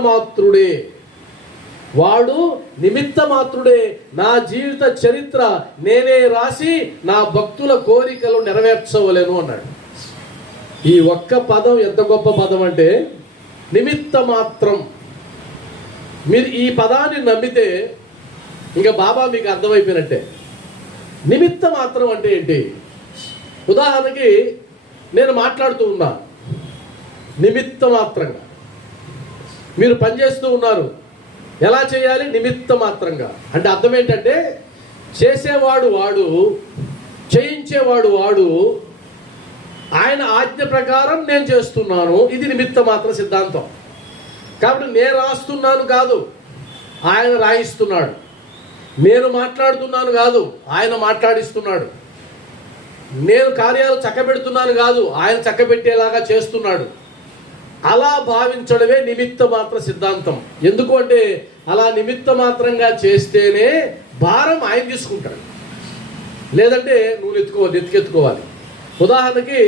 మాత్రుడే, నా జీవిత చరిత్ర నేనే రాసి నా భక్తుల కోరికలు నెరవేర్చవలేను అన్నాడు. ఈ ఒక్క పదం ఎంత గొప్ప పదం అంటే, నిమిత్త మాత్రం. మీరు ఈ పదాన్ని నమ్మితే ఇంకా బాబా మీకు అర్థమైపోయినట్టే. నిమిత్త మాత్రం అంటే ఏంటి? ఉదాహరణకి నేను మాట్లాడుతూ ఉన్నా, నిమిత్త మాత్రంగా. మీరు పనిచేస్తూ ఉన్నారు, ఎలా చేయాలి? నిమిత్త మాత్రంగా. అంటే అర్థం ఏంటంటే, చేసేవాడు వాడు, చేయించేవాడు వాడు, ఆయన ఆజ్ఞ ప్రకారం నేను చేస్తున్నాను. ఇది నిమిత్త మాత్ర సిద్ధాంతం. కాబట్టి నేను రాస్తున్నాను కాదు, ఆయన రాయిస్తున్నాడు. నేను మాట్లాడుతున్నాను కాదు, ఆయన మాట్లాడిస్తున్నాడు. నేను కార్యాలు చక్కబెడుతున్నాను కాదు, ఆయన చక్కబెట్టేలాగా చేస్తున్నాడు. అలా భావించడమే నిమిత్త మాత్ర సిద్ధాంతం. ఎందుకు అంటే అలా నిమిత్త మాత్రంగా చేస్తేనే భారం ఆయన తీసుకుంటాడు, లేదంటే నువ్వు ఎత్తుకెత్తుకోవాలి. ఉదాహరణకి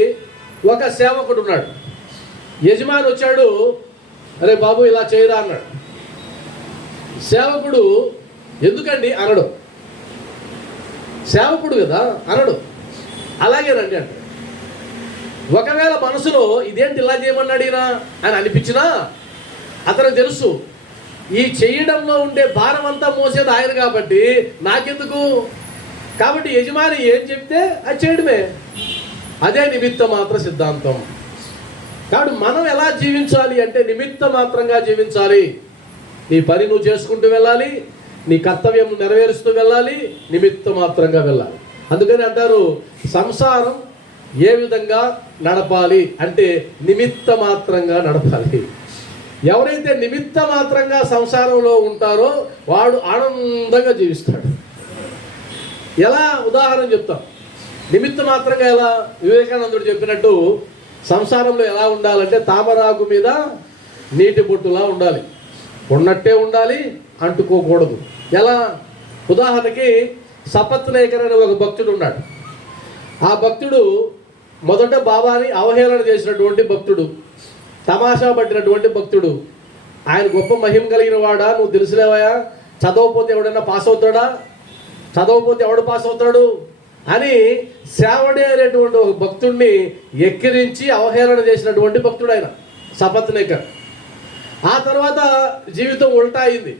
ఒక సేవకుడు ఉన్నాడు, యజమాని వచ్చాడు, అరే బాబు ఇలా చేయరా అన్నాడు. సేవకుడు ఎందుకండి అనడు, సేవకుడు కదా అనడు, అలాగేనండి అంటే. ఒకవేళ మనసులో ఇదేంటి ఇలా చేయమన్నాడు ఈయన అని అనిపించినా అతనికి తెలుసు ఈ చేయడంలో ఉండే భారం అంతా మోసేది ఆయన కాబట్టి నాకెందుకు, కాబట్టి యజమాని ఏం చెప్తే అది చేయడమే. అదే నిమిత్త మాత్ర సిద్ధాంతం. కాబట్టి మనం ఎలా జీవించాలి అంటే నిమిత్త మాత్రంగా జీవించాలి. నీ పని నువ్వు చేసుకుంటూ వెళ్ళాలి, నీ కర్తవ్యం నెరవేరుస్తూ వెళ్ళాలి, నిమిత్త మాత్రంగా వెళ్ళాలి. అందుకని అంటారు సంసారం ఏ విధంగా నడపాలి అంటే నిమిత్త మాత్రంగా నడపాలి. ఎవరైతే నిమిత్త మాత్రంగా సంసారంలో ఉంటారో వాడు ఆనందంగా జీవిస్తాడు. ఎలా ఉదాహరణ చెప్తాం. నిమిత్త మాత్రంగా ఎలా, వివేకానందుడు చెప్పినట్టు సంసారంలో ఎలా ఉండాలంటే తామరాకు మీద నీటి బొట్టులా ఉండాలి, ఉన్నట్టే ఉండాలి, అంటుకోకూడదు. ఎలా, ఉదాహరణకి సపత్నేకర్ అనే ఒక భక్తుడు ఉన్నాడు. ఆ భక్తుడు మొదట బాబాని అవహేళన చేసినటువంటి భక్తుడు, తమాషా పట్టినటువంటి భక్తుడు. ఆయన గొప్ప మహిమ కలిగిన వాడా, నువ్వు తెలుసులేవయా, చదవకపోతే ఎవడైనా పాస్ అవుతాడా, చదవకపోతే ఎవడు పాస్ అవుతాడు అని సేవడే అనేటువంటి ఒక భక్తుడిని ఎక్కిరించి అవహేళన చేసినటువంటి భక్తుడు ఆయన సపత్నేకర్. ఆ తర్వాత జీవితం ఉల్టా అయింది.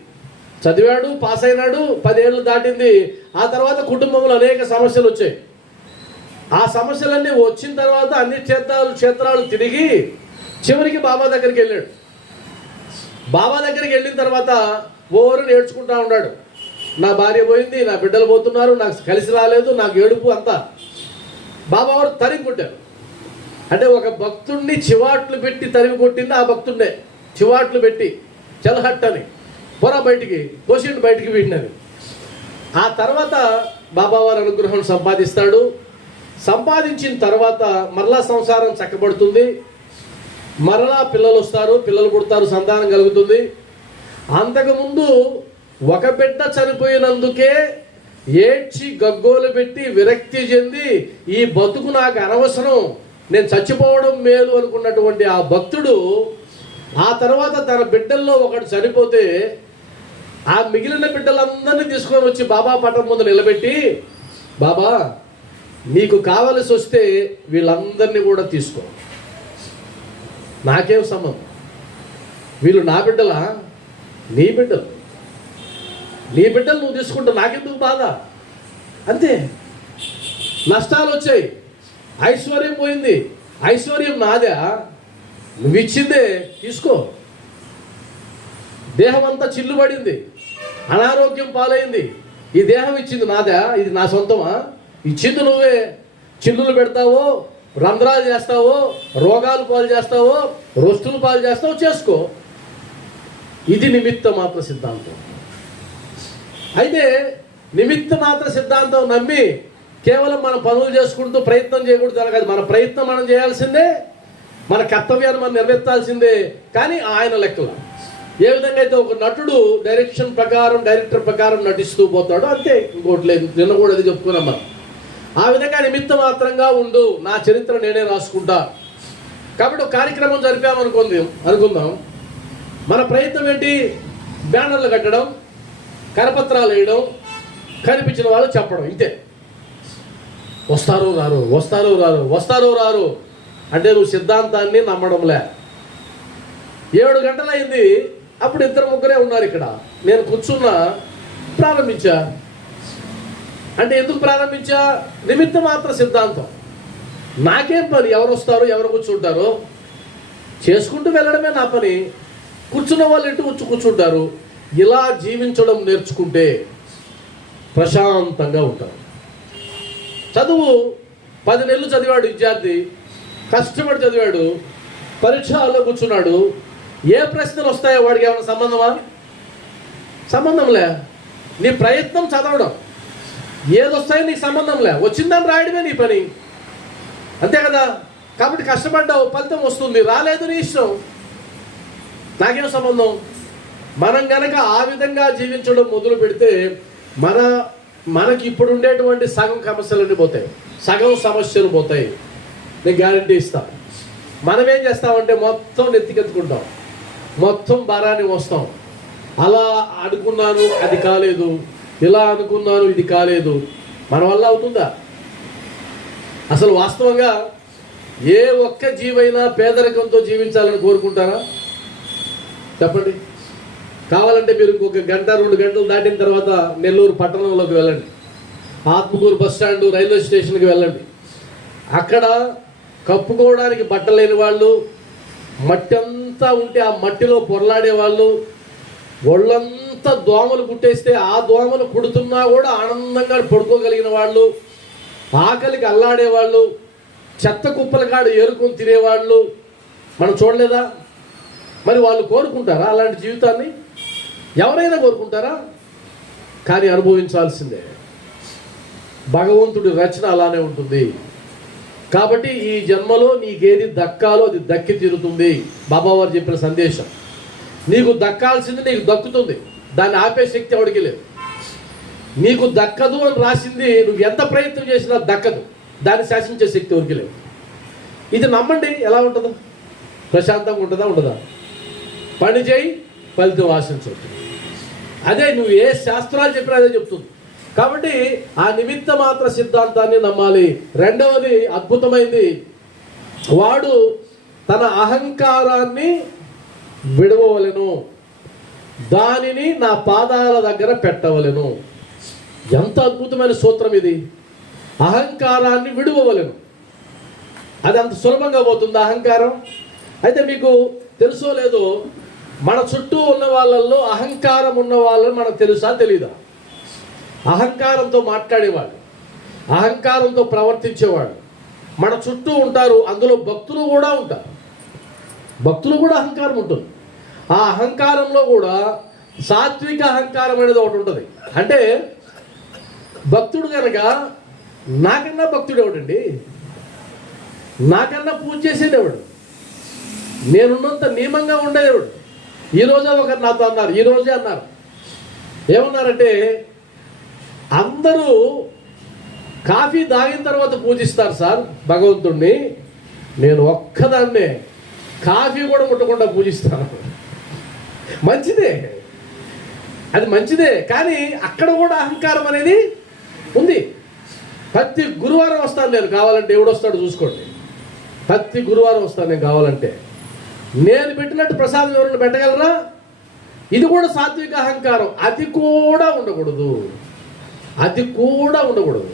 చదివాడు, పాస్ అయినాడు, 10 ఏళ్ళు దాటింది. ఆ తర్వాత కుటుంబంలో అనేక సమస్యలు వచ్చాయి. ఆ సమస్యలన్నీ వచ్చిన తర్వాత అన్ని క్షేత్రాలు తిరిగి చివరికి బాబా దగ్గరికి వెళ్ళాడు. బాబా దగ్గరికి వెళ్ళిన తర్వాత ఓరు నేర్చుకుంటా ఉన్నాడు. నా భార్య పోయింది, నా బిడ్డలు పోతున్నారు, నాకు కలిసి రాలేదు, నాకు ఏడుపు అంతా. బాబా వారు తరిమి కొట్టారు. అంటే ఒక భక్తుడిని చివాట్లు పెట్టి తరిమి కొట్టింది ఆ భక్తుడినే. చివాట్లు పెట్టి చెలహట్టని పొర బయటికి పోసిండు, బయటికి వీడినని. ఆ తర్వాత బాబావారి అనుగ్రహం సంపాదిస్తాడు. సంపాదించిన తర్వాత మరలా సంసారం చక్కబడుతుంది, మరలా పిల్లలు వస్తారు, పిల్లలు పుడతారు, సంతానం కలుగుతుంది. అంతకుముందు ఒక బిడ్డ చనిపోయినందుకే ఏడ్చి గగ్గోలు పెట్టి విరక్తి చెంది ఈ బతుకు నాకు అనవసరం, నేను చచ్చిపోవడం మేలు అనుకున్నటువంటి ఆ భక్తుడు ఆ తర్వాత తన బిడ్డల్లో ఒకడు చనిపోతే ఆ మిగిలిన బిడ్డలందరినీ తీసుకొని వచ్చి బాబా పటం ముందు నిలబెట్టి, బాబా నీకు కావలసి వస్తే వీళ్ళందరినీ కూడా తీసుకో, నాకేం సంబంధం, వీళ్ళు నా బిడ్డలా, నీ బిడ్డలు, నీ బిడ్డలు నువ్వు తీసుకుంటావు, నాకెందుకు బాధ. అంతే. నష్టాలు వచ్చాయి, ఐశ్వర్యం పోయింది, ఐశ్వర్యం నాదే, నువ్వు ఇచ్చిందే తీసుకో. దేహం అంతా చిల్లుబడింది, అనారోగ్యం పాలైంది, ఈ దేహం ఇచ్చింది నాదా, ఇది నా సొంతమా, ఇచ్చింది నువ్వే. చిల్లులు పెడతావో, రంధ్రాలు చేస్తావో, రోగాలు పాలు చేస్తావో, రొస్తులు పాలు చేస్తావో చేసుకో. ఇది నిమిత్త మాత్ర సిద్ధాంతం. అయితే నిమిత్త మాత్ర సిద్ధాంతం నమ్మి కేవలం మనం పనులు చేసుకుంటూ ప్రయత్నం చేయకూడదు అనగా మన ప్రయత్నం మనం చేయాల్సిందే, మన కర్తవ్యాన్ని మనం నెరవేర్చాల్సిందే. కానీ ఆయన లెక్కల ఏ విధంగా అయితే ఒక నటుడు డైరెక్టర్ ప్రకారం నటిస్తూ పోతాడో అంతే, ఇంకోటి లేదు. నిన్న కూడా అది చెప్పుకున్నాం మనం. ఆ విధంగా నిమిత్త మాత్రంగా ఉండు, నా చరిత్ర నేనే రాసుకుంటా. కాబట్టి ఒక కార్యక్రమం అనుకుందాం. మన ప్రయత్నం ఏంటి? బ్యానర్లు కట్టడం, కరపత్రాలు వేయడం, కనిపించిన వాళ్ళు చెప్పడం, ఇంతే. వస్తారు రారు, వస్తారు రారు, వస్తారు రారు అంటే నువ్వు సిద్ధాంతాన్ని నమ్మడంలే. 7 గంటలైంది, అప్పుడు 2-3 ఉన్నారు ఇక్కడ, నేను కూర్చున్నా, ప్రారంభించా. అంటే ఎందుకు ప్రారంభించా? నిమిత్త మాత్ర సిద్ధాంతం. నాకేం పని, ఎవరు వస్తారు, ఎవరు కూర్చుంటారు, చేసుకుంటూ వెళ్ళడమే నా పని. కూర్చున్న వాళ్ళు ఎటు వచ్చి కూర్చుంటారు. ఇలా జీవించడం నేర్చుకుంటే ప్రశాంతంగా ఉంటారు. చదువు 10 నెలలు చదివాడు విద్యార్థి, కష్టపడి చదివాడు, పరీక్ష హాల్లో కూర్చున్నాడు. ఏ ప్రశ్నలు వస్తాయో వాడికి ఏమైనా సంబంధమా? సంబంధంలే. నీ ప్రయత్నం చదవడం. ఏదొస్తాయో నీకు సంబంధం లే, వచ్చిందని రాయడమే నీ పని, అంతే కదా. కాబట్టి కష్టపడ్డావు, ఫలితం వస్తుంది, రాలేదు నీ ఇష్టం, నాకేం సంబంధం. మనం గనక ఆ విధంగా జీవించడం మొదలు పెడితే మనకి ఇప్పుడు ఉండేటువంటి సగం సమస్యలన్నీ పోతాయి, సగం సమస్యలు పోతాయి, నేను గ్యారంటీ ఇస్తాను. మనం ఏం చేస్తామంటే మొత్తం నెత్తికెత్తుకుంటాం, మొత్తం భారాన్ని వస్తాం. అలా అనుకున్నాను అది కాలేదు, ఇలా అనుకున్నాను ఇది కాలేదు, మన వల్ల అవుతుందా? అసలు వాస్తవంగా ఏ ఒక్క జీవైనా పేదరికంతో జీవించాలని కోరుకుంటారా? చెప్పండి. కావాలంటే మీరు ఇంకొక గంట 2 గంటలు దాటిన తర్వాత నెల్లూరు పట్టణంలోకి వెళ్ళండి, ఆత్మకూరు బస్ స్టాండ్, రైల్వే స్టేషన్కి వెళ్ళండి. అక్కడ కప్పుకోవడానికి బట్టలు లేని వాళ్ళు, మట్టి అంతా ఉంటే ఆ మట్టిలో పొరలాడే వాళ్ళు, ఒళ్ళంతా దోమలు కుట్టేస్తే ఆ దోమలు కుడుతున్నా కూడా ఆనందంగా పడుకోగలిగిన వాళ్ళు, ఆకలికి అల్లాడేవాళ్ళు, చెత్త కుప్పల కాడ ఏరుకొని తినేవాళ్ళు మనం చూడలేదా? మరి వాళ్ళు కోరుకుంటారా అలాంటి జీవితాన్ని? ఎవరైనా కోరుకుంటారా? కానీ అనుభవించాల్సిందే. భగవంతుడి రచన అలానే ఉంటుంది. కాబట్టి ఈ జన్మలో నీకేది దక్కాలో అది దక్కి తీరుతుంది. బాబావారు చెప్పిన సందేశం, నీకు దక్కాల్సింది నీకు దక్కుతుంది, దాన్ని ఆపే శక్తి ఎవడికి లేదు. నీకు దక్కదు అని రాసింది నువ్వు ఎంత ప్రయత్నం చేసినా దక్కదు, దాన్ని శాసించే శక్తి ఎవరికి లేదు. ఇది నమ్మండి. ఎలా ఉంటుందో? ప్రశాంతంగా ఉంటుందా ఉండదా? పని చేయి, ఫలితం ఆశించవచ్చు. అదే నువ్వు ఏ శాస్త్రాలు చెప్పినా అదే చెప్తుంది. కాబట్టి ఆ నిమిత్త మాత్ర సిద్ధాంతాన్ని నమ్మాలి. రెండవది అద్భుతమైంది, వాడు తన అహంకారాన్ని విడవవలెను, దానిని నా పాదాల దగ్గర పెట్టవలెను. ఎంత అద్భుతమైన సూత్రం ఇది! అహంకారాన్ని విడవవలెను. అది అంత సులభంగా పోతుంది అహంకారం. అయితే మీకు తెలుసో లేదో, మన చుట్టూ ఉన్న వాళ్ళల్లో అహంకారం ఉన్న వాళ్ళని మనకు తెలుసా తెలీదా? అహంకారంతో మాట్లాడేవాడు, అహంకారంతో ప్రవర్తించేవాడు మన చుట్టూ ఉంటారు. అందులో భక్తులు కూడా ఉంటారు, భక్తులు కూడా అహంకారం ఉంటుంది. ఆ అహంకారంలో కూడా సాత్విక అహంకారం అనేది ఒకటి ఉంటుంది. అంటే భక్తుడు కనుక, నాకన్నా భక్తుడు ఎవడండి, నాకన్నా పూజ చేసేదేవాడు, నేనున్నంత నియమంగా ఉండేవాడు. ఈరోజే ఒకరు నాతో అన్నారు, ఈరోజే అన్నారు, ఏమన్నారంటే అందరూ కాఫీ తాగిన తర్వాత పూజిస్తారు సార్ భగవంతుణ్ణి, నేను ఒక్కదాన్నే కాఫీ కూడా ముట్టకుండా పూజిస్తాను. మంచిదే, అది మంచిదే, కానీ అక్కడ కూడా అహంకారం అనేది ఉంది. ప్రతి గురువారం వస్తాను నేను, కావాలంటే ఎవడొస్తాడు చూసుకోండి, ప్రతి గురువారం వస్తాను నేను కావాలంటే. నేను పెట్టినట్టు ప్రసాదం ఎవరైనా పెట్టగలరా? ఇది కూడా సాత్విక అహంకారం. అది కూడా ఉండకూడదు, అది కూడా ఉండకూడదు.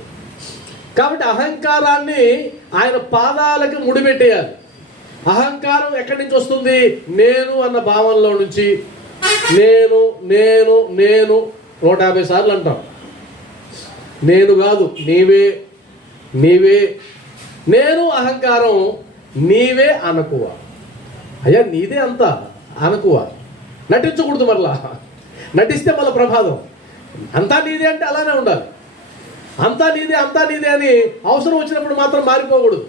కాబట్టి అహంకారాన్ని ఆయన పాదాలకి ముడిపెట్టేయాలి. అహంకారం ఎక్కడి నుంచి వస్తుంది? నేను అన్న భావనలో నుంచి. నేను నేను నేను 150 సార్లు అంటాం. నేను కాదు, నీవే, నీవే. నేను అహంకారం, నీవే అనకువ. అయ్యా నీదే అంతా అనకువ, నటించకూడదు. మరలా నటిస్తే మళ్ళీ ప్రమాదం. అంతా నీదే అంటే అలానే ఉండాలి. అంతా నీదే, అంతా నీదే అని అవసరం వచ్చినప్పుడు మాత్రం మారిపోకూడదు.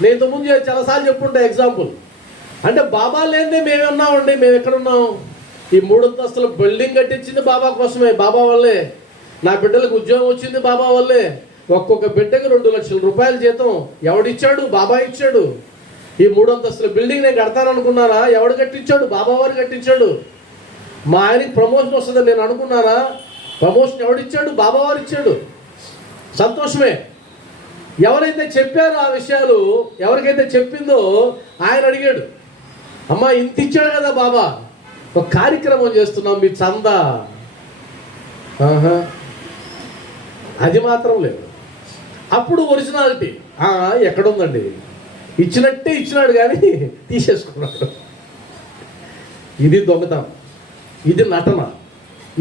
నేను ఇంతకుముందు చాలాసార్లు చెప్పుంటా ఎగ్జాంపుల్. అంటే బాబా లేదే మేమున్నామండి, మేము ఎక్కడున్నాం? ఈ 3 అంతస్తుల బిల్డింగ్ కట్టించింది బాబా కోసమే, బాబా వల్లే. నా బిడ్డలకు ఉద్యోగం వచ్చింది బాబా వల్లే. ఒక్కొక్క బిడ్డకి 2 లక్షల రూపాయల జీతం ఎవడిచ్చాడు? బాబా ఇచ్చాడు. ఈ 3 అంతస్తుల బిల్డింగ్ నేను కడతాననుకున్నానా? ఎవడు కట్టించాడు? బాబా వారు కట్టించాడు. మా ఆయనకి ప్రమోషన్ వస్తుందని నేను అనుకున్నానా? ప్రమోషన్ ఎవడిచ్చాడు? బాబా వారు ఇచ్చాడు. సంతోషమే. ఎవరైతే చెప్పారో ఆ విషయాలు, ఎవరికైతే చెప్పిందో ఆయన అడిగాడు, అమ్మా ఇంత ఇచ్చాడు కదా బాబా, ఒక కార్యక్రమం చేస్తున్నాం, మీ చందా. అది మాత్రం లేదు. అప్పుడు ఒరిజినాలిటీ ఎక్కడుందండి? ఇచ్చినట్టే ఇచ్చినాడు కానీ తీసేసుకున్నాడు. ఇది దొంగతనం, ఇది నటన.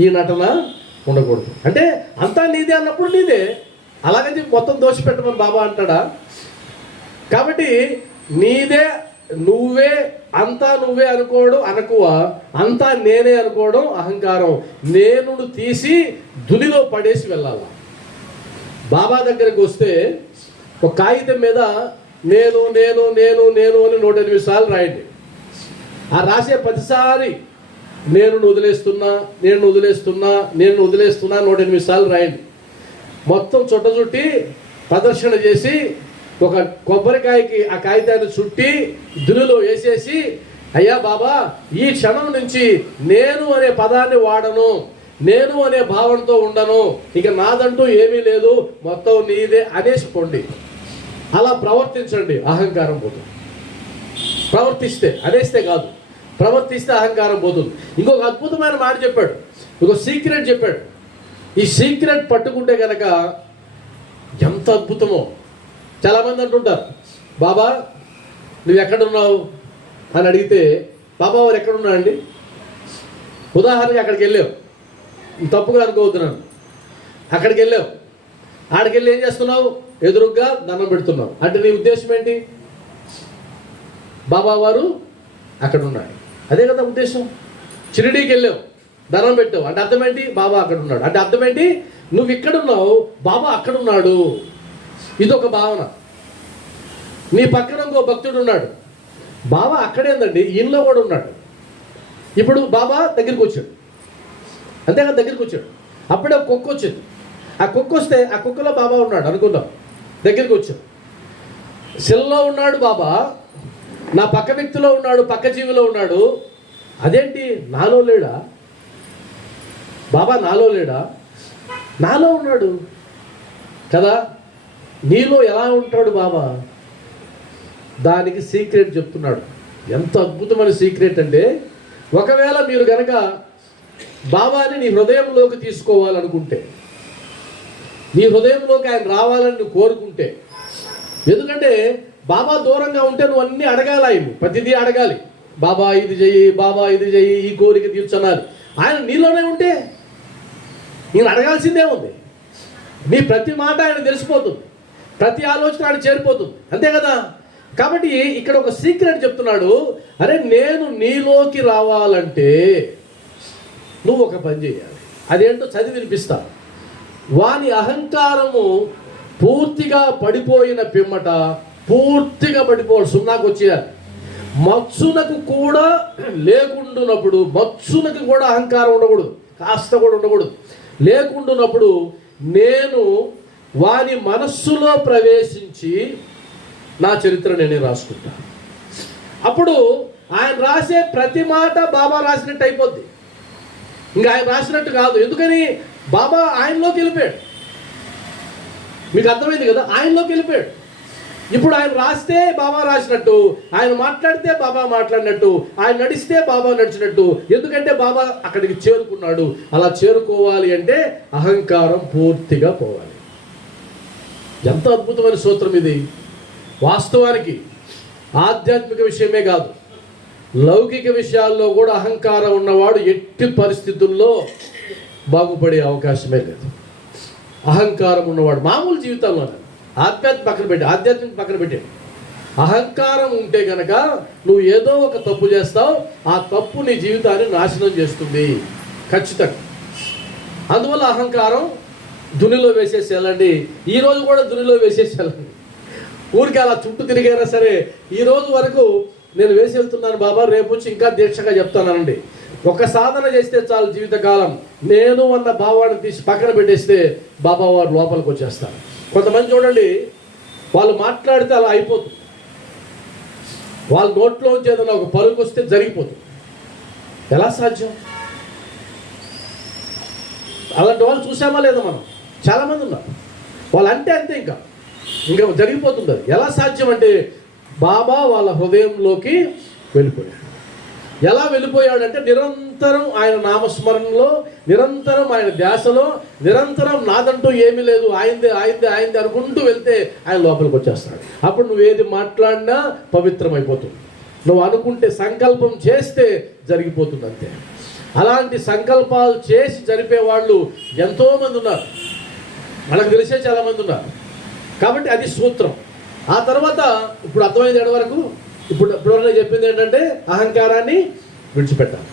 ఈ నటన ఉండకూడదు. అంటే అంతా నీదే అన్నప్పుడు నీదే, అలాగని మొత్తం దోషపెట్టమని బాబా అంటాడా? కాబట్టి నీదే నువ్వే అంతా నువ్వే అనుకోవడం అనకువ, అంతా నేనే అనుకోవడం అహంకారం. నేను తీసి దునిలో పడేసి వెళ్ళాలి. బాబా దగ్గరకు వస్తే ఒక కాగితం మీద నేను నేను నేను నేను అని 108 సార్లు రాయండి. ఆ రాసే ప్రతిసారి నేను వదిలేస్తున్నా నేను వదిలేస్తున్నా నేను వదిలేస్తున్నా 108 సార్లు రాయండి. మొత్తం చుట్టి ప్రదర్శన చేసి ఒక కొబ్బరికాయకి ఆ కాగితాన్ని చుట్టి దునిలో వేసేసి, అయ్యా బాబా, ఈ క్షణం నుంచి నేను అనే పదాన్ని వాడను, నేను అనే భావనతో ఉండను, ఇక నాదంటూ ఏమీ లేదు, మొత్తం నీదే అనేసి పోండి. అలా ప్రవర్తించండి, అహంకారం పోతుంది. ప్రవర్తిస్తే, అనేస్తే కాదు, ప్రవర్తిస్తే అహంకారం పోతుంది. ఇంకొక అద్భుతమైన మాట చెప్పాడు, ఇంకొక సీక్రెట్ చెప్పాడు. ఈ సీక్రెట్ పట్టుకుంటే కనుక ఎంత అద్భుతమో. చాలామంది అంటుంటారు, బాబా నువ్వు ఎక్కడున్నావు అని అడిగితే, బాబా వారు ఎక్కడున్నా అండి? ఉదాహరణకి అక్కడికి వెళ్ళావు, తప్పుగా అనుకోవద్దున్నాను, అక్కడికి వెళ్ళావు, ఆడికి వెళ్ళి ఏం చేస్తున్నావు? ఎదురుగ్గా దండం పెడుతున్నావు. అంటే నీ ఉద్దేశం ఏంటి? బాబా వారు అక్కడ ఉన్నాడు, అదే కదా ఉద్దేశం. షిరిడీకి వెళ్ళావు, దండం పెట్టావు, అంటే అర్థం ఏంటి? బాబా అక్కడ ఉన్నాడు. అంటే అర్థం ఏంటి? నువ్వు ఇక్కడున్నావు, బాబా అక్కడ ఉన్నాడు. ఇదొక భావన. నీ పక్కన ఇంకో భక్తుడు ఉన్నాడు, బాబా అక్కడేందండి, ఈయనలో కూడా ఉన్నాడు. ఇప్పుడు బాబా దగ్గరికి వచ్చాడు, అంతేగా దగ్గరికి వచ్చాడు. అప్పుడే ఒక కుక్క వచ్చింది, ఆ కుక్క వస్తే ఆ కుక్కలో బాబా ఉన్నాడు అనుకుందాం, దగ్గరికి వచ్చాడు. సెల్లో ఉన్నాడు బాబా, నా పక్క వ్యక్తిలో ఉన్నాడు, పక్క జీవిలో ఉన్నాడు. అదేంటి, నాలో లేడా? బాబా నాలో లేడా? నాలో ఉన్నాడు కదా. నీలో ఎలా ఉంటాడు బాబా? దానికి సీక్రెట్ చెప్తున్నాడు. ఎంత అద్భుతమైన సీక్రెట్ అంటే, ఒకవేళ మీరు కనుక బాబాని నీ హృదయంలోకి తీసుకోవాలనుకుంటే, నీ హృదయంలోకి ఆయన రావాలని నువ్వు కోరుకుంటే, ఎందుకంటే బాబా దూరంగా ఉంటే నువ్వు అన్నీ అడగాలి, ఆయన ప్రతిదీ అడగాలి. బాబా ఇది చెయ్యి, బాబా ఇది చెయ్యి, ఈ కోరిక తీర్చనాలి. ఆయన నీలోనే ఉంటే నేను అడగాల్సిందే ఉంది. నీ ప్రతి మాట ఆయన తెలిసిపోతుంది, ప్రతి ఆలోచన ఆయన చేరిపోతుంది, అంతే కదా. కాబట్టి ఇక్కడ ఒక సీక్రెట్ చెప్తున్నాడు. అరే, నేను నీలోకి రావాలంటే నువ్వు ఒక పని చేయాలి. అదేంటో చదివి వినిపిస్తా. వాని అహంకారము పూర్తిగా పడిపోయిన పిమ్మట, పూర్తిగా పడిపోవాలి, సున్నాకు వచ్చేయాలి. మత్సునకు కూడా లేకుండునప్పుడు, మత్సునకు కూడా అహంకారం ఉండకూడదు, కాస్త కూడా ఉండకూడదు. లేకుండునప్పుడు నేను వాని మనస్సులో ప్రవేశించి నా చరిత్ర నేనే రాసుకుంటా. అప్పుడు ఆయన రాసే ప్రతి మాట బాబా రాసినట్టు అయిపోద్ది. ఇంకా ఆయన రాసినట్టు కాదు. ఎందుకని? బాబా ఆయనలోకి వెళ్ళిపోయాడు. మీకు అర్థమైంది కదా, ఆయనలోకి వెళ్ళిపోయాడు. ఇప్పుడు ఆయన రాస్తే బాబా రాసినట్టు, ఆయన మాట్లాడితే బాబా మాట్లాడినట్టు, ఆయన నడిస్తే బాబా నడిచినట్టు. ఎందుకంటే బాబా అక్కడికి చేరుకున్నాడు. అలా చేరుకోవాలి అంటే అహంకారం పూర్తిగా పోవాలి. ఎంత అద్భుతమైన సూత్రం ఇది. వాస్తవానికి ఆధ్యాత్మిక విషయమే కాదు, లౌకిక విషయాల్లో కూడా అహంకారం ఉన్నవాడు ఎట్టి పరిస్థితుల్లో బాగుపడే అవకాశమే లేదు. అహంకారం ఉన్నవాడు మామూలు జీవితంలో, ఆధ్యాత్మిక పక్కన పెట్టాడు. అహంకారం ఉంటే కనుక నువ్వు ఏదో ఒక తప్పు చేస్తావు, ఆ తప్పు నీ జీవితాన్ని నాశనం చేస్తుంది ఖచ్చితంగా. అందువల్ల అహంకారం దునిలో వేసేసేయాలండి. ఈరోజు కూడా దునిలో వేసేసేయాలండి. ఊరికి అలా చుట్టూ తిరిగైనా సరే, ఈ రోజు వరకు నేను వేసి వెళ్తున్నాను బాబా, రేపు వచ్చి ఇంకా దీక్షగా చెప్తానండి. ఒక సాధన చేస్తే చాలు, జీవితకాలం నేను అన్న భావాన్ని తీసి పక్కన పెట్టేస్తే బాబా వారు లోపలికి వచ్చేస్తారు. కొంతమంది చూడండి, వాళ్ళు మాట్లాడితే అలా అయిపోతుంది, వాళ్ళ నోట్లోంచి ఏదైనా ఒక పలుకు వస్తే జరిగిపోతుంది. ఎలా సాధ్యం? అలాంటి వాళ్ళు చూసామా లేదా మనం? చాలామంది ఉన్నారు. వాళ్ళు అంటే అంతే, ఇంకా జరిగిపోతుంది. అది ఎలా సాధ్యం అంటే, బాబా వాళ్ళ హృదయంలోకి వెళ్ళిపోయాడు. ఎలా వెళ్ళిపోయాడంటే, నిరంతరం ఆయన నామస్మరణలో, నిరంతరం ఆయన ధ్యాసలో, నిరంతరం నాదంటూ ఏమీ లేదు, ఆయనదే ఆయనదే ఆయనదే అనుకుంటూ వెళ్తే ఆయన లోపలికి వచ్చేస్తాడు. అప్పుడు నువ్వు ఏది మాట్లాడినా పవిత్రమైపోతుంది. నువ్వు అనుకుంటే, సంకల్పం చేస్తే జరిగిపోతుంది అంతే. అలాంటి సంకల్పాలు చేసి జరిపే వాళ్ళు ఎంతోమంది ఉన్నారు, మనకు తెలిసే చాలామంది ఉన్నారు. కాబట్టి అది సూత్రం. ఆ తర్వాత ఇప్పుడు అర్థమైంది ఎడ వరకు ఇప్పుడు చెప్పింది ఏంటంటే అహంకారాన్ని విడిచిపెట్టాలి.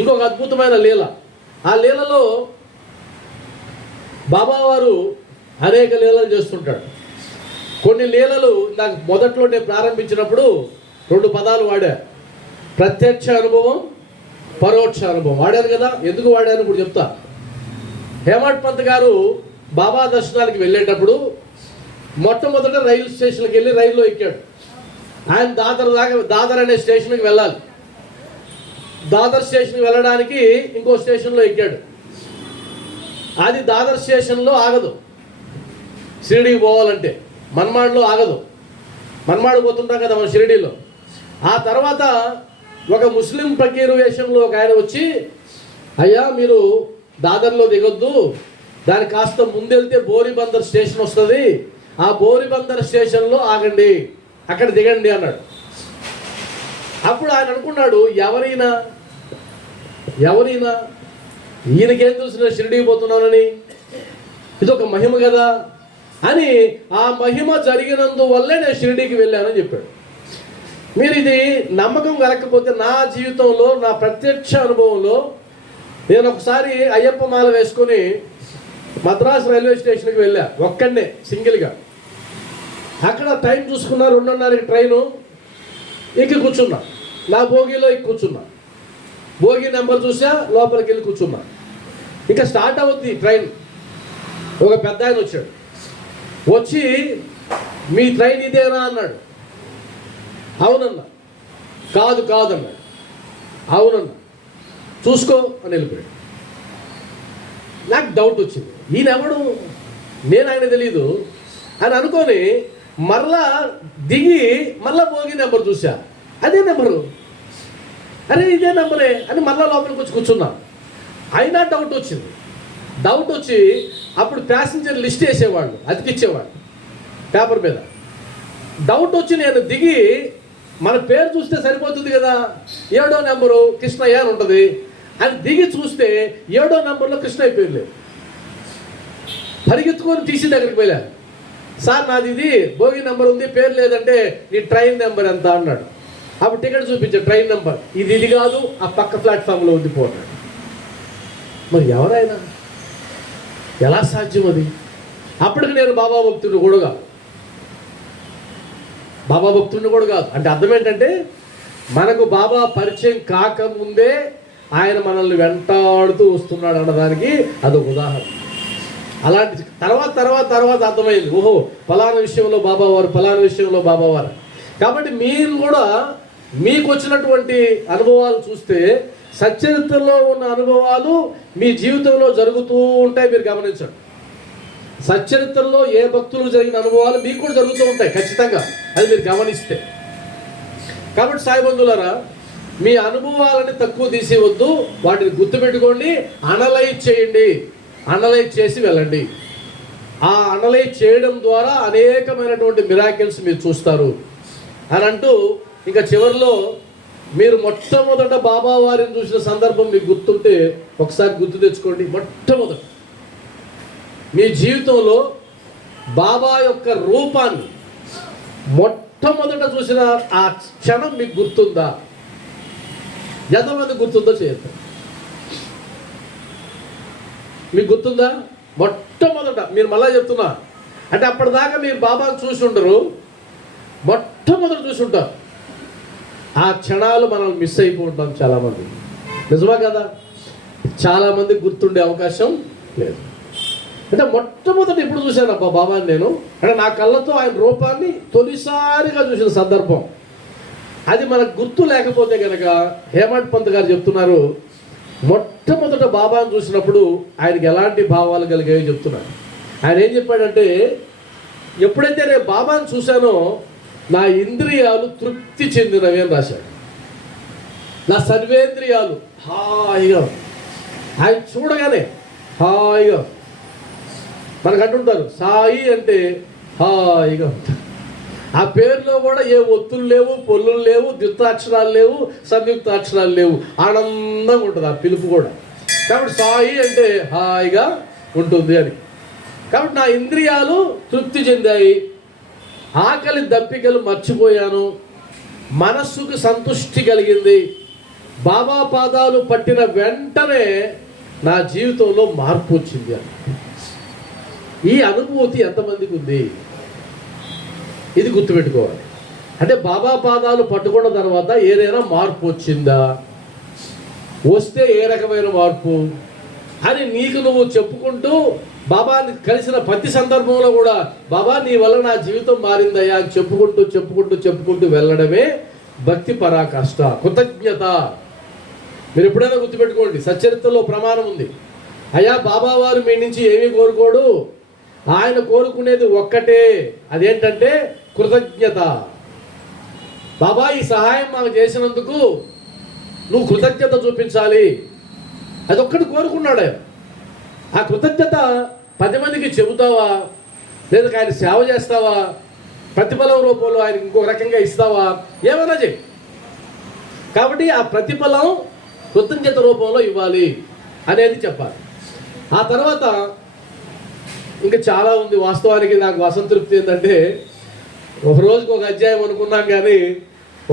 ఇంకొక అద్భుతమైన లీల, ఆ లీలలో బాబావారు అనేక లీలలు చేస్తుంటాడు. కొన్ని లీలలు నాకు మొదట్లో నేను ప్రారంభించినప్పుడు 2 పదాలు వాడా, ప్రత్యక్ష అనుభవం, పరోక్ష అనుభవం వాడాను కదా. ఎందుకు వాడాను ఇప్పుడు చెప్తా. హేమట్ పంత్ గారు బాబా దర్శనానికి వెళ్ళేటప్పుడు మొట్టమొదట రైలు స్టేషన్కి వెళ్ళి రైల్లో ఎక్కాడు. ఆయన దాదర్ అనే స్టేషన్కి వెళ్ళాలి. దాదర్ స్టేషన్కి వెళ్ళడానికి ఇంకో స్టేషన్లో ఎక్కాడు. అది దాదర్ స్టేషన్లో ఆగదు. షిరిడీకి పోవాలంటే మన్మాడ్లో ఆగదు. మన్మాడు పోతుంటాం కదా మన షిరిడీలో. ఆ తర్వాత ఒక ముస్లిం ఫకీరు వేషంలో ఒక ఆయన వచ్చి, అయ్యా మీరు దాదర్లో దిగొద్దు, దానికి కాస్త ముందెళ్తే బోరిబందర్ స్టేషన్ వస్తుంది, ఆ బోరిబందర్ స్టేషన్లో ఆగండి, అక్కడ దిగండి అన్నాడు. అప్పుడు ఆయన అనుకున్నాడు, ఎవరైనా ఈయనకేం తెలుసు షిరిడీకి పోతున్నానని, ఇది ఒక మహిమ కదా అని, ఆ మహిమ జరిగినందువల్లే నేను షిరిడీకి వెళ్ళానని చెప్పాడు. మీరు ఇది నమ్మకం కలగకపోతే, నా జీవితంలో నా ప్రత్యక్ష అనుభవంలో నేను ఒకసారి అయ్యప్ప మాల వేసుకొని మద్రాసు రైల్వే స్టేషన్కి వెళ్ళా, ఒక్కడే సింగిల్గా. అక్కడ టైం చూసుకున్నా 2:30కి ట్రైను ఎక్కి కూర్చున్నా. నా బోగిలో ఎక్కి కూర్చున్నా. బోగి నెంబర్ చూసా, లోపలికి వెళ్ళి కూర్చున్నా. ఇంకా స్టార్ట్ అవుద్ది ట్రైన్. ఒక పెద్ద ఆయన వచ్చాడు. వచ్చి మీ ట్రైన్ ఇదేనా అన్నాడు. అవునన్నా. కాదు అన్నాడు. అవునన్నా. చూసుకో అని వెళ్ళిపోయాడు. నాకు డౌట్ వచ్చింది, ఈయనెవడు, నేను ఆయన తెలీదు అని అనుకొని మరలా దిగి మళ్ళా బోగి నెంబర్ చూసా, అదే నెంబరు, అరే ఇదే నెంబరే అని మళ్ళా లోపలికి వచ్చి కూర్చున్నా. అయినా డౌట్ వచ్చింది. డౌట్ వచ్చి అప్పుడు ప్యాసింజర్ లిస్ట్ వేసేవాళ్ళు, అతికిచ్చేవాళ్ళు పేపర్ మీద. డౌట్ వచ్చి నేను దిగి, మన పేరు చూస్తే సరిపోతుంది కదా, 7వ నెంబరు కృష్ణయ్య అని ఉంటుంది అని దిగి చూస్తే 7వ నెంబర్లో కృష్ణయ్య పేరు లేదు. పరిగెత్తుకొని టీసీ దగ్గరికి వెళ్ళాను. సార్ నాది ఇది బోగి నెంబర్ ఉంది, పేరు లేదంటే నీ ట్రైన్ నెంబర్ ఎంత అన్నాడు. అప్పుడు టికెట్ చూపించే ట్రైన్ నెంబర్ ఇది కాదు, ఆ పక్క ప్లాట్ఫామ్లో ఉంది పోన్నాడు. మరి ఎవరైనా ఎలా సాధ్యం అది? అప్పటికి నేను బాబా భక్తుడిని కూడా కాదు. అంటే అర్థం ఏంటంటే, మనకు బాబా పరిచయం కాకముందే ఆయన మనల్ని వెంటాడుతూ వస్తున్నాడు అన్నదానికి అదొక ఉదాహరణ. అలాంటి తర్వాత అర్థమైంది, ఓహో ఫలానా విషయంలో బాబావారు. కాబట్టి మీరు కూడా మీకు వచ్చినటువంటి అనుభవాలు చూస్తే, సచ్చరిత్రలో ఉన్న అనుభవాలు మీ జీవితంలో జరుగుతూ ఉంటాయి. మీరు గమనించండి, సచ్చరిత్రలో ఏ భక్తులు జరిగిన అనుభవాలు మీకు కూడా జరుగుతూ ఉంటాయి ఖచ్చితంగా, అది మీరు గమనిస్తే. కాబట్టి సాయి బంధువులారా, మీ అనుభవాలని తక్కువ తీసేవద్దు, వాటిని గుర్తుపెట్టుకోండి, అనలైజ్ చేయండి, అనలైజ్ చేసి వెళ్ళండి. ఆ అనలైజ్ చేయడం ద్వారా అనేకమైనటువంటి మిరాకిల్స్ మీరు చూస్తారు అని అంటూ, ఇంకా చివరిలో మీరు మొట్టమొదట బాబా వారిని చూసిన సందర్భం మీకు గుర్తుంటే ఒకసారి గుర్తు తెచ్చుకోండి. మొట్టమొదట మీ జీవితంలో బాబా యొక్క రూపాన్ని మొట్టమొదట చూసిన ఆ క్షణం మీకు గుర్తుందా? ఎంతమంది గుర్తుందో చేయొద్దు. మీకు గుర్తుందా? మొట్టమొదట మీరు మళ్ళా చెప్తున్నా అంటే అప్పటిదాకా మీరు బాబాను చూసి ఉండరు, మొట్టమొదట చూసి ఉంటారు. ఆ క్షణాలు మనం మిస్ అయిపోతుంటాం చాలామంది. నిజమా కదా? చాలామంది గుర్తుండే అవకాశం లేదు. అంటే మొట్టమొదటి ఎప్పుడు చూశాను అబ్బా బాబాని నేను, అంటే నా కళ్ళతో ఆయన రూపాన్ని తొలిసారిగా చూసిన సందర్భం. అది మనకు గుర్తు లేకపోతే కనుక హేమంత్ పంత్ గారు చెప్తున్నారు, మొట్టమొదట బాబాను చూసినప్పుడు ఆయనకి ఎలాంటి భావాలు కలిగాయో చెప్తున్నారు. ఆయన ఏం చెప్పాడంటే, ఎప్పుడైతే నేను బాబాను చూశానో నా ఇంద్రియాలు తృప్తి చెందినవి అని రాశాడు. నా సర్వేంద్రియాలు హాయిగా, ఆయన చూడగానే హాయిగా. మనకు అంటుంటారు సాయి అంటే హాయిగా ఉంటారు. ఆ పేరులో కూడా ఏ ఒత్తులు లేవు, పొల్లులు లేవు, ద్వితాక్షరాలు లేవు, సంయుక్తాక్షరాలు లేవు, ఆనందంగా ఉంటుంది ఆ పిలుపు కూడా. కాబట్టి సాయి అంటే హాయిగా ఉంటుంది అని. కాబట్టి నా ఇంద్రియాలు తృప్తి చెందాయి, ఆకలి దప్పికలు మర్చిపోయాను, మనస్సుకు సంతృష్టి కలిగింది. బాబా పాదాలు పట్టిన వెంటనే నా జీవితంలో మార్పు వచ్చింది అని. ఈ అనుభూతి ఎంతమందికి ఉంది? ఇది గుర్తుపెట్టుకోవాలి. అంటే బాబా పాదాలు పట్టుకున్న తర్వాత ఏదైనా మార్పు వచ్చిందా, వస్తే ఏ రకమైన మార్పు అని నీకు నువ్వు చెప్పుకుంటూ బాబాని కలిసిన ప్రతి సందర్భంలో కూడా బాబా నీ వల్ల నా జీవితం మారిందయ్యా అని చెప్పుకుంటూ చెప్పుకుంటూ చెప్పుకుంటూ వెళ్ళడమే భక్తి పరాకాష్ట, కృతజ్ఞత. మీరు ఎప్పుడైనా గుర్తుపెట్టుకోండి, సచ్చరిత్రలో ప్రమాణం ఉంది. అయ్యా బాబా వారు మీ నుంచి ఏమీ కోరుకోడు, ఆయన కోరుకునేది ఒక్కటే, అదేంటంటే కృతజ్ఞత. బాబా ఈ సహాయం మాకు చేసినందుకు నువ్వు కృతజ్ఞత చూపించాలి, అదొక్కటి కోరుకున్నాడు ఆయన. ఆ కృతజ్ఞత 10 మందికి చెబుతావా, లేదా ఆయన సేవ చేస్తావా, ప్రతిఫలం రూపంలో ఆయన ఇంకో రకంగా ఇస్తావా, ఏమైనా చెయ్యి. కాబట్టి ఆ ప్రతిఫలం కృతజ్ఞత రూపంలో ఇవ్వాలి అనేది చెప్పాలి. ఆ తర్వాత ఇంకా చాలా ఉంది. వాస్తవానికి నాకు అసంతృప్తి ఏంటంటే, ఒక రోజుకి ఒక అధ్యాయం అనుకున్నాం కానీ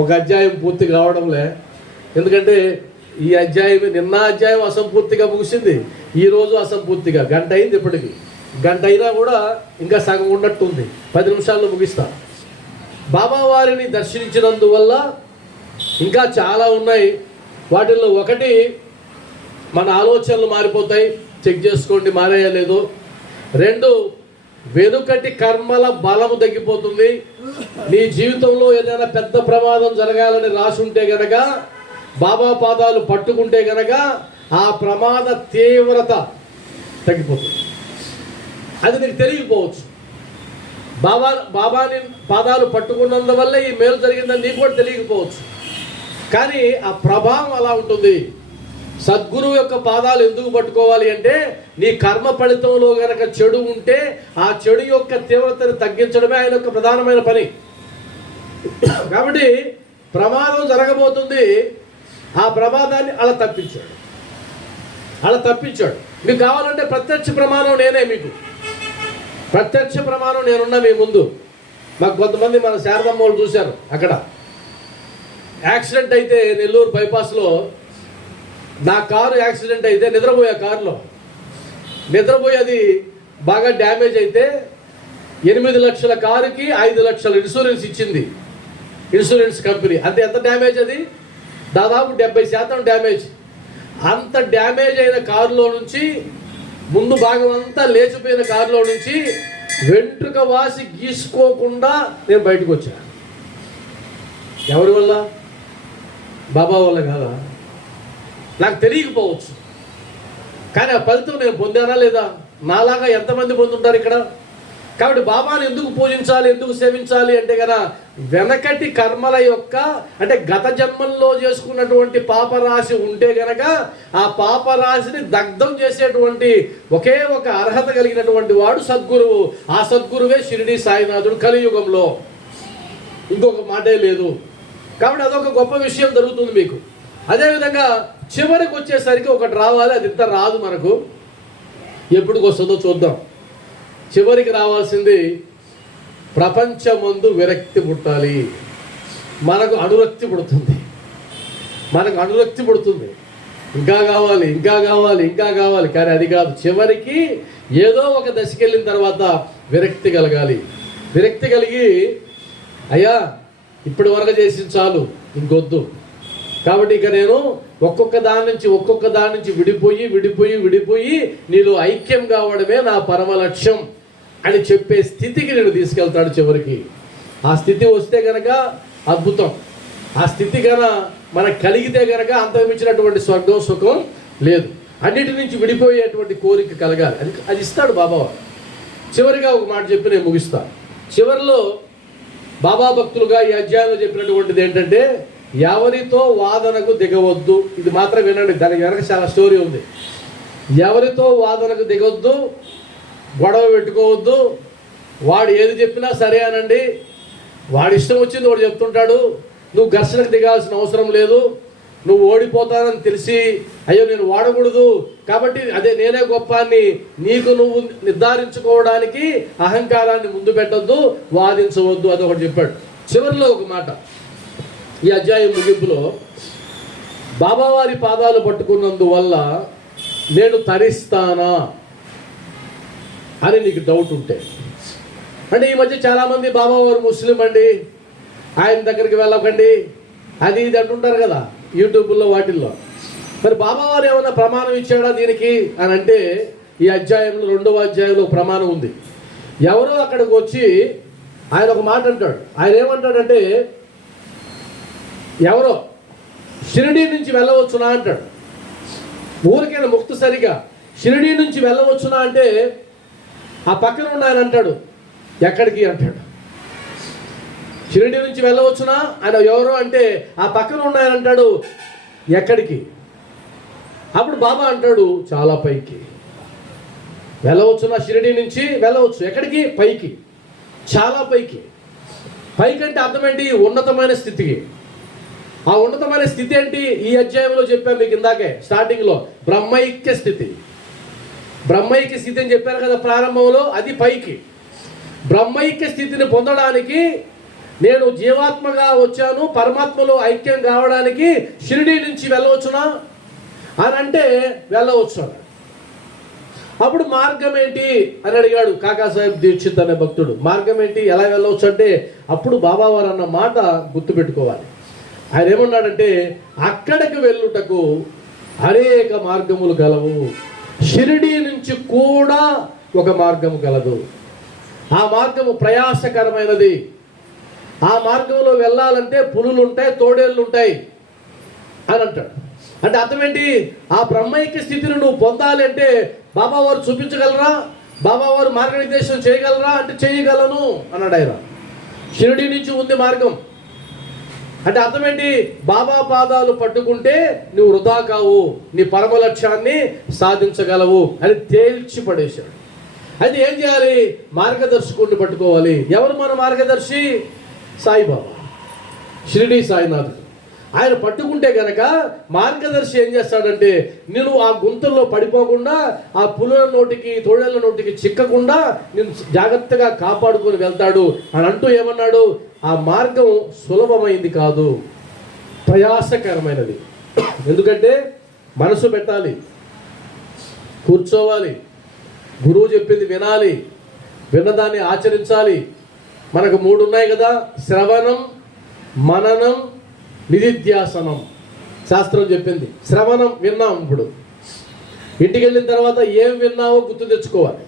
ఒక అధ్యాయం పూర్తి కావడంలే. ఎందుకంటే ఈ అధ్యాయం, నిన్న అధ్యాయం అసంపూర్తిగా ముగిసింది, ఈరోజు అసంపూర్తిగా. గంట అయింది, ఇప్పటికి గంట అయినా కూడా ఇంకా సగం ఉన్నట్టుంది. 10 నిమిషాల్లో ముగిస్తా. బాబా వారిని దర్శించినందువల్ల ఇంకా చాలా ఉన్నాయి. వాటిల్లో ఒకటి, మన ఆలోచనలు మారిపోతాయి, చెక్ చేసుకోండి మారాయా లేదో. 2, వెనుకటి కర్మల బలము తగ్గిపోతుంది. నీ జీవితంలో ఏదైనా పెద్ద ప్రమాదం జరగాలని రాసి ఉంటే గనక, బాబా పాదాలు పట్టుకుంటే గనక ఆ ప్రమాద తీవ్రత తగ్గిపోతుంది. అది నీకు తెలియకపోవచ్చు. బాబాని పాదాలు పట్టుకున్నందువల్ల ఈ మేలు జరిగిందని నీకు కూడా తెలియకపోవచ్చు. కానీ ఆ ప్రభావం అలా ఉంటుంది. సద్గురువు యొక్క పాదాలు ఎందుకు పట్టుకోవాలి అంటే, నీ కర్మ ఫలితంలో గనక చెడు ఉంటే ఆ చెడు యొక్క తీవ్రతను తగ్గించడమే ఆయన యొక్క ప్రధానమైన పని. కాబట్టి ప్రమాదం జరగబోతుంది, ఆ ప్రమాదాన్ని అలా తప్పించాడు. మీకు కావాలంటే ప్రత్యక్ష ప్రమాణం నేనే, మీకు ప్రత్యక్ష ప్రమాణం నేనున్నా మీ ముందు. మాకు కొంతమంది మన శారదమ్మ వాళ్ళు చూశారు, అక్కడ యాక్సిడెంట్ అయితే నెల్లూరు బైపాస్లో నా కారు యాక్సిడెంట్ అయితే నిద్రపోయే కారులో అది బాగా డ్యామేజ్ అయితే 8 లక్షల కారుకి 5 లక్షల ఇన్సూరెన్స్ ఇచ్చింది ఇన్సూరెన్స్ కంపెనీ. అంటే ఎంత డ్యామేజ్ అది? దాదాపు 70% డ్యామేజ్. అంత డ్యామేజ్ అయిన కారులో నుంచి, ముందు భాగం అంతా లేచిపోయిన కారులో నుంచి వెంట్రుక వాసి గీసుకోకుండా నేను బయటకు వచ్చాను. ఎవరి వల్ల? బాబా వల్ల కాదా? నాకు తెలియకపోవచ్చు, కానీ ఆ ఫలితం నేను పొందానా లేదా? నాలాగా ఎంతమంది పొందుంటారు ఇక్కడ? కాబట్టి బాబాను ఎందుకు పూజించాలి, ఎందుకు సేవించాలి అంటే కదా, వెనకటి కర్మల యొక్క, అంటే గత జన్మల్లో చేసుకున్నటువంటి పాపరాశి ఉంటే గనక ఆ పాపరాశిని దగ్ధం చేసేటువంటి ఒకే ఒక అర్హత కలిగినటువంటి వాడు సద్గురువు. ఆ సద్గురువే షిరిడి సాయినాథుడు కలియుగంలో, ఇంకొక మాటే లేదు. కాబట్టి అదొక గొప్ప విషయం జరుగుతుంది మీకు. అదేవిధంగా చివరికి వచ్చేసరికి ఒకటి రావాలి, అది ఇంత రాదు మనకు. ఎప్పటికి వస్తుందో చూద్దాం. చివరికి రావాల్సింది ప్రపంచమందు విరక్తి పుట్టాలి. మనకు అనురక్తి పుడుతుంది. ఇంకా కావాలి, ఇంకా కావాలి, ఇంకా కావాలి. కానీ అది కాదు. చివరికి ఏదో ఒక దశకి వెళ్ళిన తర్వాత విరక్తి కలగాలి. విరక్తి కలిగి, అయ్యా ఇప్పటి వరకు చేసింది చాలు, ఇంకొద్దు. కాబట్టి ఇక నేను ఒక్కొక్క దాని నుంచి విడిపోయి నీలో ఐక్యం కావడమే నా పరమ లక్ష్యం అని చెప్పే స్థితికి నేను తీసుకెళ్తాడు చివరికి. ఆ స్థితి వస్తే గనక అద్భుతం. ఆ స్థితి కనుక మనకు కలిగితే గనక అంతమించినటువంటి స్వర్గం సుఖం లేదు. అన్నిటి నుంచి విడిపోయేటువంటి కోరిక కలగాలి, అది ఇస్తాడు బాబా. చివరిగా ఒక మాట చెప్పి నేను ముగిస్తా. చివరిలో బాబా భక్తులుగా ఈ అధ్యాయంలో చెప్పినటువంటిది ఏంటంటే, ఎవరితో వాదనకు దిగవద్దు. ఇది మాత్రం వినండి, దానికి వెనక చాలా స్టోరీ ఉంది. ఎవరితో వాదనకు దిగవద్దు, గొడవ పెట్టుకోవద్దు. వాడు ఏది చెప్పినా సరే అనండి. వాడి ఇష్టం వచ్చింది వాడు చెప్తుంటాడు. నువ్వు ఘర్షణకు దిగాల్సిన అవసరం లేదు. నువ్వు ఓడిపోతానని తెలిసి, అయ్యో నేను వాడకూడదు కాబట్టి అదే నేనే గొప్ప అని నీకు నువ్వు నిర్ధారించుకోవడానికి అహంకారాన్ని ముందు పెట్టద్దు, వాదించవద్దు. అదొకటి చెప్పాడు. చివరిలో ఒక మాట, ఈ అధ్యాయం ముగింపులో బాబావారి పాదాలు పట్టుకున్నందువల్ల నేను తరిస్తానా అని నీకు డౌట్ ఉంటే, అంటే ఈ మధ్య చాలామంది బాబావారు ముస్లిం అండి, ఆయన దగ్గరికి వెళ్ళకండి అది ఇది అంటుంటారు కదా యూట్యూబ్లో వాటిల్లో. మరి బాబావారు ఏమైనా ప్రమాణం ఇచ్చాడా దీనికి అని అంటే, ఈ అధ్యాయంలో 2వ అధ్యాయంలో ప్రమాణం ఉంది. ఎవరో అక్కడికి వచ్చి ఆయన ఒక మాట అంటాడు. ఆయన ఏమంటాడంటే, ఎవరో షిరిడీ నుంచి వెళ్ళవచ్చునా అంటాడు. ఊరికైనా ముక్తసరిగా షిరిడీ నుంచి వెళ్ళవచ్చునా అంటే, ఆ పక్కన ఉన్న ఆయన అంటాడు ఎక్కడికి అంటాడు. షిరిడీ నుంచి వెళ్ళవచ్చునా ఆయన ఎవరో అంటే, ఆ పక్కన ఉన్న ఆయన అంటాడు ఎక్కడికి. అప్పుడు బాబా అంటాడు చాలా పైకి వెళ్ళవచ్చునా, షిరిడీ నుంచి వెళ్ళవచ్చు. ఎక్కడికి? పైకి, చాలా పైకి. పైకి అంటే అర్థం ఏంటి? ఉన్నతమైన స్థితికి. ఆ ఉన్నతమైన స్థితి ఏంటి? ఈ అధ్యాయంలో చెప్పాను మీకు ఇందాకే స్టార్టింగ్లో, బ్రహ్మైక్య స్థితి. బ్రహ్మైక్య స్థితి అని చెప్పారు కదా ప్రారంభంలో, అది పైకి. బ్రహ్మైక్య స్థితిని పొందడానికి నేను జీవాత్మగా వచ్చాను, పరమాత్మలో ఐక్యం కావడానికి షిరిడీ నుంచి వెళ్ళవచ్చునా అని అంటే వెళ్ళవచ్చు. అప్పుడు మార్గం ఏంటి అని అడిగాడు కాకాసాహెబ్ దీక్షిత్ అనే భక్తుడు. మార్గం ఏంటి, ఎలా వెళ్ళవచ్చు అంటే, అప్పుడు బాబావారు అన్న మాట గుర్తుపెట్టుకోవాలి. ఆయన ఏమన్నాడంటే, అక్కడికి వెళ్ళుటకు అనేక మార్గములు గలవు, షిరిడీ నుంచి కూడా ఒక మార్గము గలదు. ఆ మార్గము ప్రయాసకరమైనది. ఆ మార్గంలో వెళ్ళాలంటే పులులు ఉంటాయి, తోడేళ్ళు ఉంటాయి అని అంటాడు. అంటే అర్థం ఏంటి? ఆ బ్రహ్మైక్య స్థితిని నువ్వు పొందాలి అంటే బాబావారు చూపించగలరా, బాబావారు మార్గనిర్దేశం చేయగలరా అంటే చేయగలను అన్నాడు ఆయన. షిరిడీ నుంచి ఉంది మార్గం అంటే అర్థం ఏంటి? బాబా పాదాలు పట్టుకుంటే నువ్వు వృధా కావు, నీ పరమ లక్ష్యాన్ని సాధించగలవు అని తేల్చి పడేశాడు. అయితే ఏం చేయాలి? మార్గదర్శకుడిని పట్టుకోవాలి. ఎవరు మన మార్గదర్శి? సాయిబాబా, షిరిడీ సాయినాథుడు. ఆయన పట్టుకుంటే గనక మార్గదర్శి ఏం చేస్తాడంటే, నేను ఆ గుంతల్లో పడిపోకుండా, ఆ పులుల నోటికి తోడేళ్ల నోటికి చిక్కకుండా నేను జాగ్రత్తగా కాపాడుకొని వెళ్తాడు అని అంటూ ఏమన్నాడు? ఆ మార్గం సులభమైంది కాదు, ప్రయాసకరమైనది. ఎందుకంటే మనసు పెట్టాలి, కూర్చోవాలి, గురువు చెప్పింది వినాలి, విన్నదాన్ని ఆచరించాలి. మనకు 3 ఉన్నాయి కదా, శ్రవణం, మననం, నిధిధ్యాసనం. శాస్త్రం చెప్పింది. శ్రవణం విన్నాం, ఇప్పుడు ఇంటికి వెళ్ళిన తర్వాత ఏం విన్నావో గుర్తు తెచ్చుకోవాలి,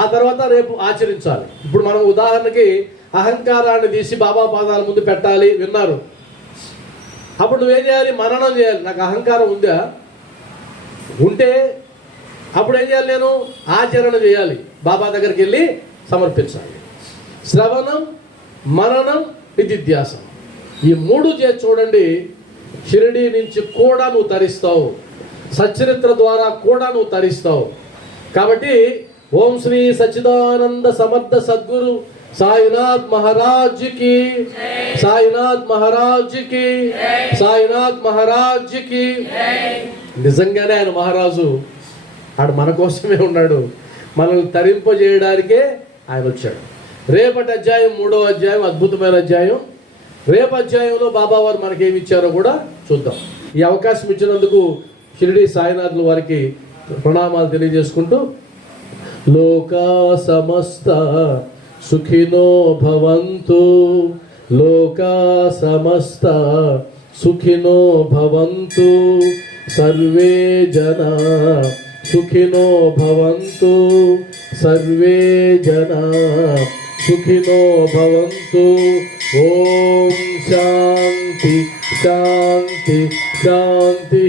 ఆ తర్వాత రేపు ఆచరించాలి. ఇప్పుడు మనం ఉదాహరణకి అహంకారాన్ని తీసి బాబా పాదాల ముందు పెట్టాలి, విన్నారు. అప్పుడు నువ్వేం చేయాలి? మననం చేయాలి. నాకు అహంకారం ఉందా? ఉంటే అప్పుడు ఏం చేయాలి? నేను ఆచరణ చేయాలి, బాబా దగ్గరికి వెళ్ళి సమర్పించాలి. శ్రవణం, మననం, నిధిధ్యాసనం, ఈ 3 చేసి చూడండి, షిరిడీ నుంచి కూడా నువ్వు తరిస్తావు, సచ్చరిత్ర ద్వారా కూడా నువ్వు తరిస్తావు. కాబట్టి ఓం శ్రీ సచ్చిదానంద సమర్థ సద్గురు సాయినాథ్ మహారాజ్ కి, సాయినాథ్ మహారాజ్ కి, సాయినాథ్ మహారాజ్ కి. నిజంగానే ఆయన మహారాజు, ఆడు మన కోసమే ఉన్నాడు, మనల్ని తరింపజేయడానికే ఆయన వచ్చాడు. రేపటి అధ్యాయం 3వ అధ్యాయం అద్భుతమైన అధ్యాయం. రేపు అధ్యాయంలో బాబావారు మనకేమి ఇచ్చారో కూడా చూద్దాం. ఈ అవకాశం ఇచ్చినందుకు షిరిడీ సాయినాథుల వారికి ప్రణామాలు తెలియజేసుకుంటూ, లోకా సమస్త సుఖినో భవంతు, లోకా సమస్త సుఖినో భవంతు, సర్వే జనా సుఖినో భవంతు, సర్వే జనా సుఖినో భవంతు. ఓం శాంతి శాంతి శాంతి.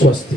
స్వస్తి.